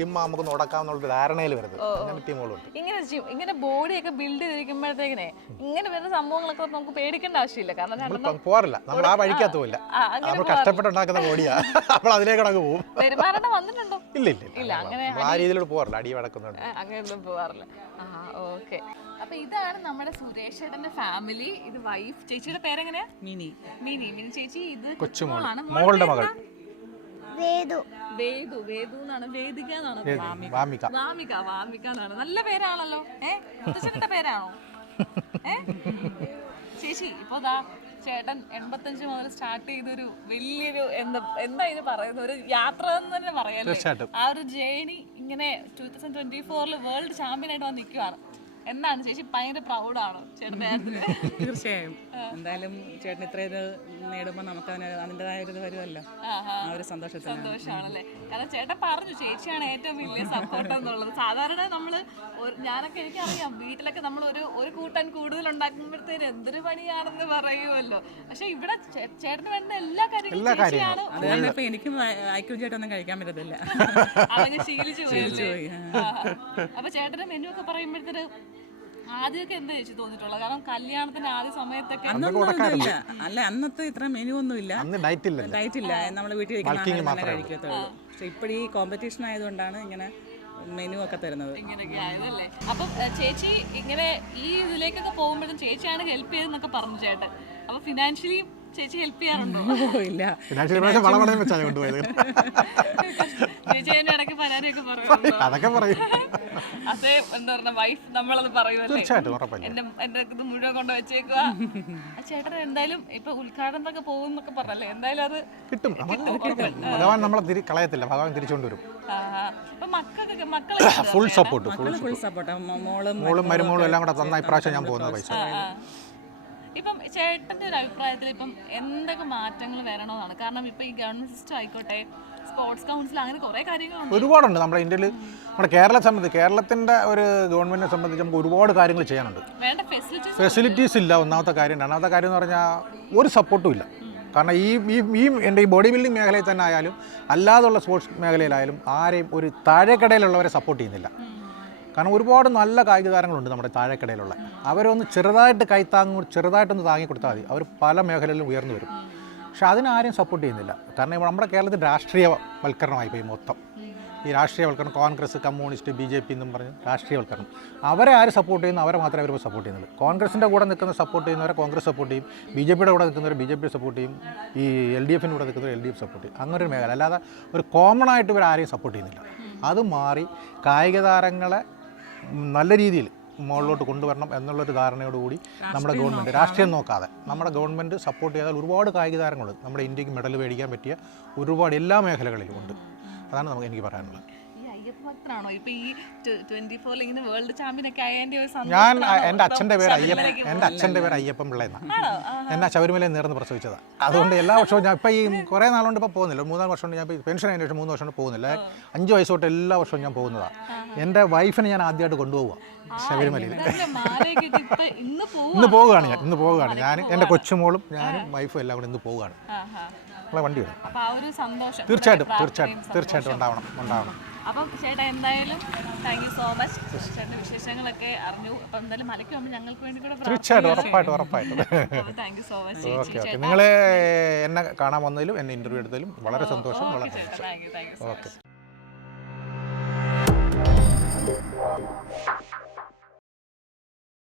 A: ഓ
B: നമുക്ക് ഉടക്കാമെന്നുള്ള ധാരണയിൽ വരുന്നത്. അങ്ങനെ ടീമുകളുണ്ട്
A: ഇങ്ങനെ ജിം- ഇങ്ങനെ ബോഡിയൊക്കെ ബിൽഡ് ചെയ്തിരിക്കുമ്പോഴത്തേക്കിനെ ഇങ്ങനെ വരുന്ന സംഭവങ്ങളൊക്കെ നമുക്ക് പേടിക്കേണ്ട ആവശ്യമില്ല. കാരണം
B: നമ്മൾ പോകാറില്ല നമ്മൾ ആ
A: അങ്ങനെ
B: നമ്മൾ കഷ്ടപ്പെട്ടുണ്ടാക്കുന്ന ബോഡിയാ നമ്മൾ അതിലേക്കൂടെ പോകും
A: പെരുമാറണം വന്നിട്ടുണ്ടോ?
B: ഇല്ല ഇല്ല
A: ഇല്ല. അങ്ങനെ
B: ആ രീതിയിലൂടെ പോകാറില്ല അടി വടക്കുന്നുണ്ട്
A: അങ്ങനെയൊന്നും പോവാറില്ല. ആ ഓക്കെ. അപ്പൊ ഇതാണ് നമ്മുടെ സുരേഷ് ചേട്ടന്റെ ഫാമിലി ഇത് വൈഫ് ചേച്ചിയുടെ പേരെങ്ങനെയാ?
C: മിനി.
A: മിനി മിനി ചേച്ചി ഇത് കൊച്ചുമോളാണ്
B: മോളുടെ മകൾ.
A: വേദു. വേദു വേദു എന്നാണ്. വേദിക എന്നാണ്
B: വാമിക.
A: വാമിക. വാമിക എന്നാണ്. നല്ല പേരാണല്ലോ. ഏ? മുത്തച്ഛന്റെ പേരാണോ? ഏ? ചേച്ചി ഇപ്പൊ ദാ ചേട്ടൻ എൺപത്തഞ്ച് മുതൽ സ്റ്റാർട്ട് ചെയ്തൊരു വലിയൊരു എന്താ എന്താ ഇത് പറയുന്നത്? ഒരു യാത്ര എന്ന് തന്നെ പറയാല്ലേ?
B: തീർച്ചയായിട്ടും.
A: ആ ഒരു ജേണി ഇങ്ങനെ ടൂ തൗസൻഡ് ട്വന്റി ഫോറിൽ വേൾഡ് ചാമ്പ്യൻ ആയിട്ട് വന്ന് നിൽക്കുവാണ് എന്താണ് ചേച്ചി ഭയങ്കര പ്രൗഡാണ് ചേട്ടന്റെ
C: തീർച്ചയായും. എന്തായാലും ചേട്ടൻ ഇത്ര ഇത് നേടുമ്പോൾ നമുക്ക് അതിന് അതിന്റെതായ ഒരു വരുമല്ലോ. ആ ഒരു
A: സന്തോഷമാണല്ലേ കാരണം ചേട്ടൻ പറഞ്ഞു ചേച്ചിയാണ് ഏറ്റവും വലിയ സപ്പോർട്ട് എന്നുള്ളത്. സാധാരണ നമ്മൾ ഞാനൊക്കെ എനിക്കറിയാം വീട്ടിലൊക്കെ നമ്മൾ ഒരു ഒരു കൂട്ടൻ കൂടുതൽ ഉണ്ടാക്കുമ്പോഴത്തേന് എന്തൊരു പണിയാണെന്ന് പറയുമല്ലോ. പക്ഷെ ഇവിടെ ചേട്ടന് വേണ്ട എല്ലാ കാര്യങ്ങളും ചേച്ചിയാണ്
C: ഇപ്പം എനിക്കും ഐക്യം ചേട്ടൊന്നും കഴിക്കാൻ പറ്റത്തില്ല.
A: ശീലിച്ചു
C: പോയി.
A: അപ്പൊ ചേട്ടന് മെനു ഒക്കെ പറയുമ്പോഴത്തേന് ആദ്യമൊക്കെ എന്താ ചേച്ചി തോന്നിട്ടുള്ളത് കാരണം കല്യാണത്തിന്റെ ആദ്യ സമയത്തൊക്കെ
C: അന്നൊന്നും ഇല്ല. അല്ല അന്നത്തെ ഇത്ര മെനു ഒന്നും ഇല്ല
B: അന്ന് ഡയറ്റ് ഇല്ല.
C: ഡയറ്റ് ഇല്ല നമ്മൾ വീട്ടിൽ കഴിക്കുന്ന ആഹാരം തന്നെ കഴിക്കത്തുള്ളൂ. പക്ഷെ ഇപ്പോഴീ കോമ്പറ്റീഷൻ ആയതുകൊണ്ടാണ് ഇങ്ങനെ മെനു ഒക്കെ തരുന്നത്.
A: ഇങ്ങനെയൊക്കെ ആയതല്ലേ? അപ്പം ചേച്ചി ഇങ്ങനെ ഈ ഇതിലേക്കൊക്കെ പോകുമ്പോഴും ചേച്ചിയാണ് ഹെൽപ്പ് ചെയ്തെന്നൊക്കെ പറഞ്ഞു ചേട്ടൻ. അപ്പൊ ഫിനാൻഷ്യലി ചേച്ചി ഹെൽപ്പ് ചെയ്യാറുണ്ടോ?
C: ഇല്ല.
A: ചേച്ചി ഇടയ്ക്ക് പരാതിയൊക്കെ
B: അതൊക്കെ പറയും.
A: അതേ എന്താ പറഞ്ഞ വൈഫ് നമ്മളത് പറയുമല്ലേ
B: തീർച്ചയായിട്ടും
A: എന്റെ എന്റെ ഇത് മുഴുവൻ കൊണ്ട് വെച്ചേക്കുക. ചേട്ടൻ എന്തായാലും ഇപ്പൊ ഉദ്ഘാടനത്തൊക്കെ പോകുന്നൊക്കെ പറഞ്ഞല്ലേ? എന്തായാലും അത്
B: കിട്ടും. ഭഗവാൻ നമ്മളെ തിരി കളയത്തില്ല. ഭഗവാൻ
A: തിരിച്ചുകൊണ്ടുവരും
B: ഫുൾ സപ്പോർട്ട് ഫുൾ
C: സപ്പോർട്ട് മോളും
B: മരുമോളും എല്ലാം കൂടെ തന്ന ഇപ്രാവശ്യം ഞാൻ പോകുന്ന പൈസ
A: ഇപ്പം ചേട്ടന്റെ ഒരു അഭിപ്രായത്തിൽ ഇപ്പം എന്തൊക്കെ മാറ്റങ്ങൾ വരണമെന്നാണ് കാരണം ഇപ്പൊ ഈ ഗവൺമെന്റ് സിസ്റ്റം ആയിക്കോട്ടെ സ്പോർട്സ് കൗൺസിൽ അങ്ങനെ കുറേ കാര്യങ്ങളുണ്ട്
B: ഒരുപാടുണ്ട്. നമ്മുടെ ഇന്ത്യയിൽ നമ്മുടെ കേരളത്തെ സംബന്ധിച്ച് കേരളത്തിന്റെ ഒരു ഗവൺമെന്റിനെ സംബന്ധിച്ച് നമുക്ക് ഒരുപാട് കാര്യങ്ങൾ ചെയ്യാനുണ്ട്.
A: വേണ്ട ഫെസിലിറ്റീസ്
B: ഫെസിലിറ്റീസ് ഇല്ല. ഒന്നാമത്തെ കാര്യം രണ്ടാമത്തെ കാര്യം എന്ന് പറഞ്ഞാൽ ഒരു സപ്പോർട്ടും ഇല്ല. കാരണം ഈ ഈ ഈ എന്റെ ഈ ബോഡി ബിൽഡിംഗ് മേഖലയിൽ തന്നെ ആയാലും അല്ലാതുള്ള സ്പോർട്സ് മേഖലയിലായാലും ആരെയും ഒരു താഴെക്കടയിലുള്ളവരെ സപ്പോർട്ട് ചെയ്യുന്നില്ല. കാരണം ഒരുപാട് നല്ല കായിക താരങ്ങളുണ്ട് നമ്മുടെ താഴെക്കടയിലുള്ള. അവരൊന്ന് ചെറുതായിട്ട് കൈത്താങ്ങും ചെറുതായിട്ടൊന്ന് താങ്ങി കൊടുത്താൽ മതി. അവർ പല മേഖലകളിലും ഉയർന്നു വരും. പക്ഷെ അതിനാരും സപ്പോർട്ട് ചെയ്യുന്നില്ല. കാരണം ഇപ്പോൾ നമ്മുടെ കേരളത്തിൽ രാഷ്ട്രീയവൽക്കരണമായി പോയി മൊത്തം. ഈ രാഷ്ട്രീയവൽക്കരണം Congress communist B J P എന്നും പറഞ്ഞ് രാഷ്ട്രീയവൽക്കരണം. അവരെ ആര് സപ്പോർട്ട് ചെയ്യുന്നു അവരെ മാത്രമേ അവർ സപ്പോർട്ട് ചെയ്യുന്നുള്ളൂ. കോൺഗ്രസിന്റെ കൂടെ നിൽക്കുന്ന സപ്പോർട്ട് ചെയ്യുന്നവരെ കോൺഗ്രസ് സപ്പോർട്ട് ചെയ്യും. ബി ജെ പിയുടെ കൂടെ നിൽക്കുന്നവർ ബി ജെ പി സപ്പോർട്ട് ചെയ്യും. ഈ എൽ ഡി എഫിന്റെ കൂടെ നിൽക്കുന്നവർ എൽ ഡി എഫ് സപ്പോർട്ട് ചെയ്യും. അങ്ങനെ ഒരു മേഖല. അല്ലാതെ ഒരു കോമൺ ആയിട്ട് ഇവർ ആരെയും സപ്പോർട്ട് ചെയ്യുന്നില്ല. അത് മാറി കായിക താരങ്ങളെ നല്ല രീതിയിൽ മുകളിലോട്ട് കൊണ്ടുവരണം എന്നുള്ളൊരു ധാരണയോടുകൂടി നമ്മുടെ ഗവൺമെന്റ് രാഷ്ട്രീയം നോക്കാതെ നമ്മുടെ ഗവൺമെന്റ് സപ്പോർട്ട് ചെയ്താൽ ഒരുപാട് കായിക താരങ്ങളുണ്ട് നമ്മുടെ ഇന്ത്യയ്ക്ക് മെഡൽ മേടിക്കാൻ പറ്റിയ ഒരുപാട് എല്ലാ മേഖലകളിലും ഉണ്ട്. അതാണ് നമുക്ക് എനിക്ക് പറയാനുള്ളത്.
A: ഭക്തനാണോ ഇപ്പൊ ഈ ട്വന്റി ഫോറിൽ ഇങ്ങനെ വേൾഡ് ചാമ്പ്യൻ ഒക്കെ ആയതിന്റെ ഒരു
B: ഞാൻ
A: എന്റെ
B: അച്ഛന്റെ അച്ഛന്റെ പേര് അയ്യപ്പൻ
A: എന്റെ
B: എന്റെ അച്ഛന്റെ പേര് അയ്യപ്പൻ പിള്ള എന്നാണ് എന്നാ ശബരിമല ശബരിമലയിൽ നേർന്ന് പ്രസവിച്ചതാണ് അതുകൊണ്ട് എല്ലാ വർഷവും ഞാൻ ഇപ്പൊ ഈ കുറേ നാളുകൊണ്ട് ഇപ്പോൾ പോകുന്നില്ല. മൂന്നാൽ വർഷം കൊണ്ട് ഞാൻ പെൻഷൻ അതിന് ശേഷം മൂന്ന് വർഷം കൊണ്ട് പോകുന്നില്ല അഞ്ച് വയസ്സ് തൊട്ട് എല്ലാ വർഷവും ഞാൻ പോകുന്നതാ. എന്റെ വൈഫിനെ ഞാൻ ആദ്യമായിട്ട് കൊണ്ടുപോവുക ശബരിമലയിൽ.
A: ഇപ്പൊ ഇന്ന് പോവാ.
B: ഇന്ന് പോവുകയാണ് ഞാൻ ഇന്ന് പോവുകയാണ് ഞാൻ. എന്റെ കൊച്ചുമോളും ഞാനും വൈഫും എല്ലാം കൂടെ ഇന്ന് പോവുകയാണ്. നമ്മളെ വണ്ടി വരും. തീർച്ചയായിട്ടും തീർച്ചയായിട്ടും തീർച്ചയായിട്ടും ഉണ്ടാവണം ഉണ്ടാവണം.
A: അപ്പം ചേട്ടാ എന്തായാലും താങ്ക് യു സോ മച്ച് ചേട്ടന്റെ വിശേഷങ്ങളൊക്കെ അറിഞ്ഞു. അപ്പൊ എന്തായാലും മലയ്ക്ക് നമ്മൾ ഞങ്ങൾക്ക് വേണ്ടി കൂടെ
B: തീർച്ചയായിട്ടും ഉറപ്പായിട്ടും ഉറപ്പായിട്ടും.
A: Thank you so much
B: okay okay നിങ്ങൾ എന്നെ കാണാൻ വന്നതിലും എന്നെ ഇന്റർവ്യൂ എടുത്തതിലും വളരെ oh, സന്തോഷം വളരെ
A: സന്തോഷം.
B: ഓക്കെ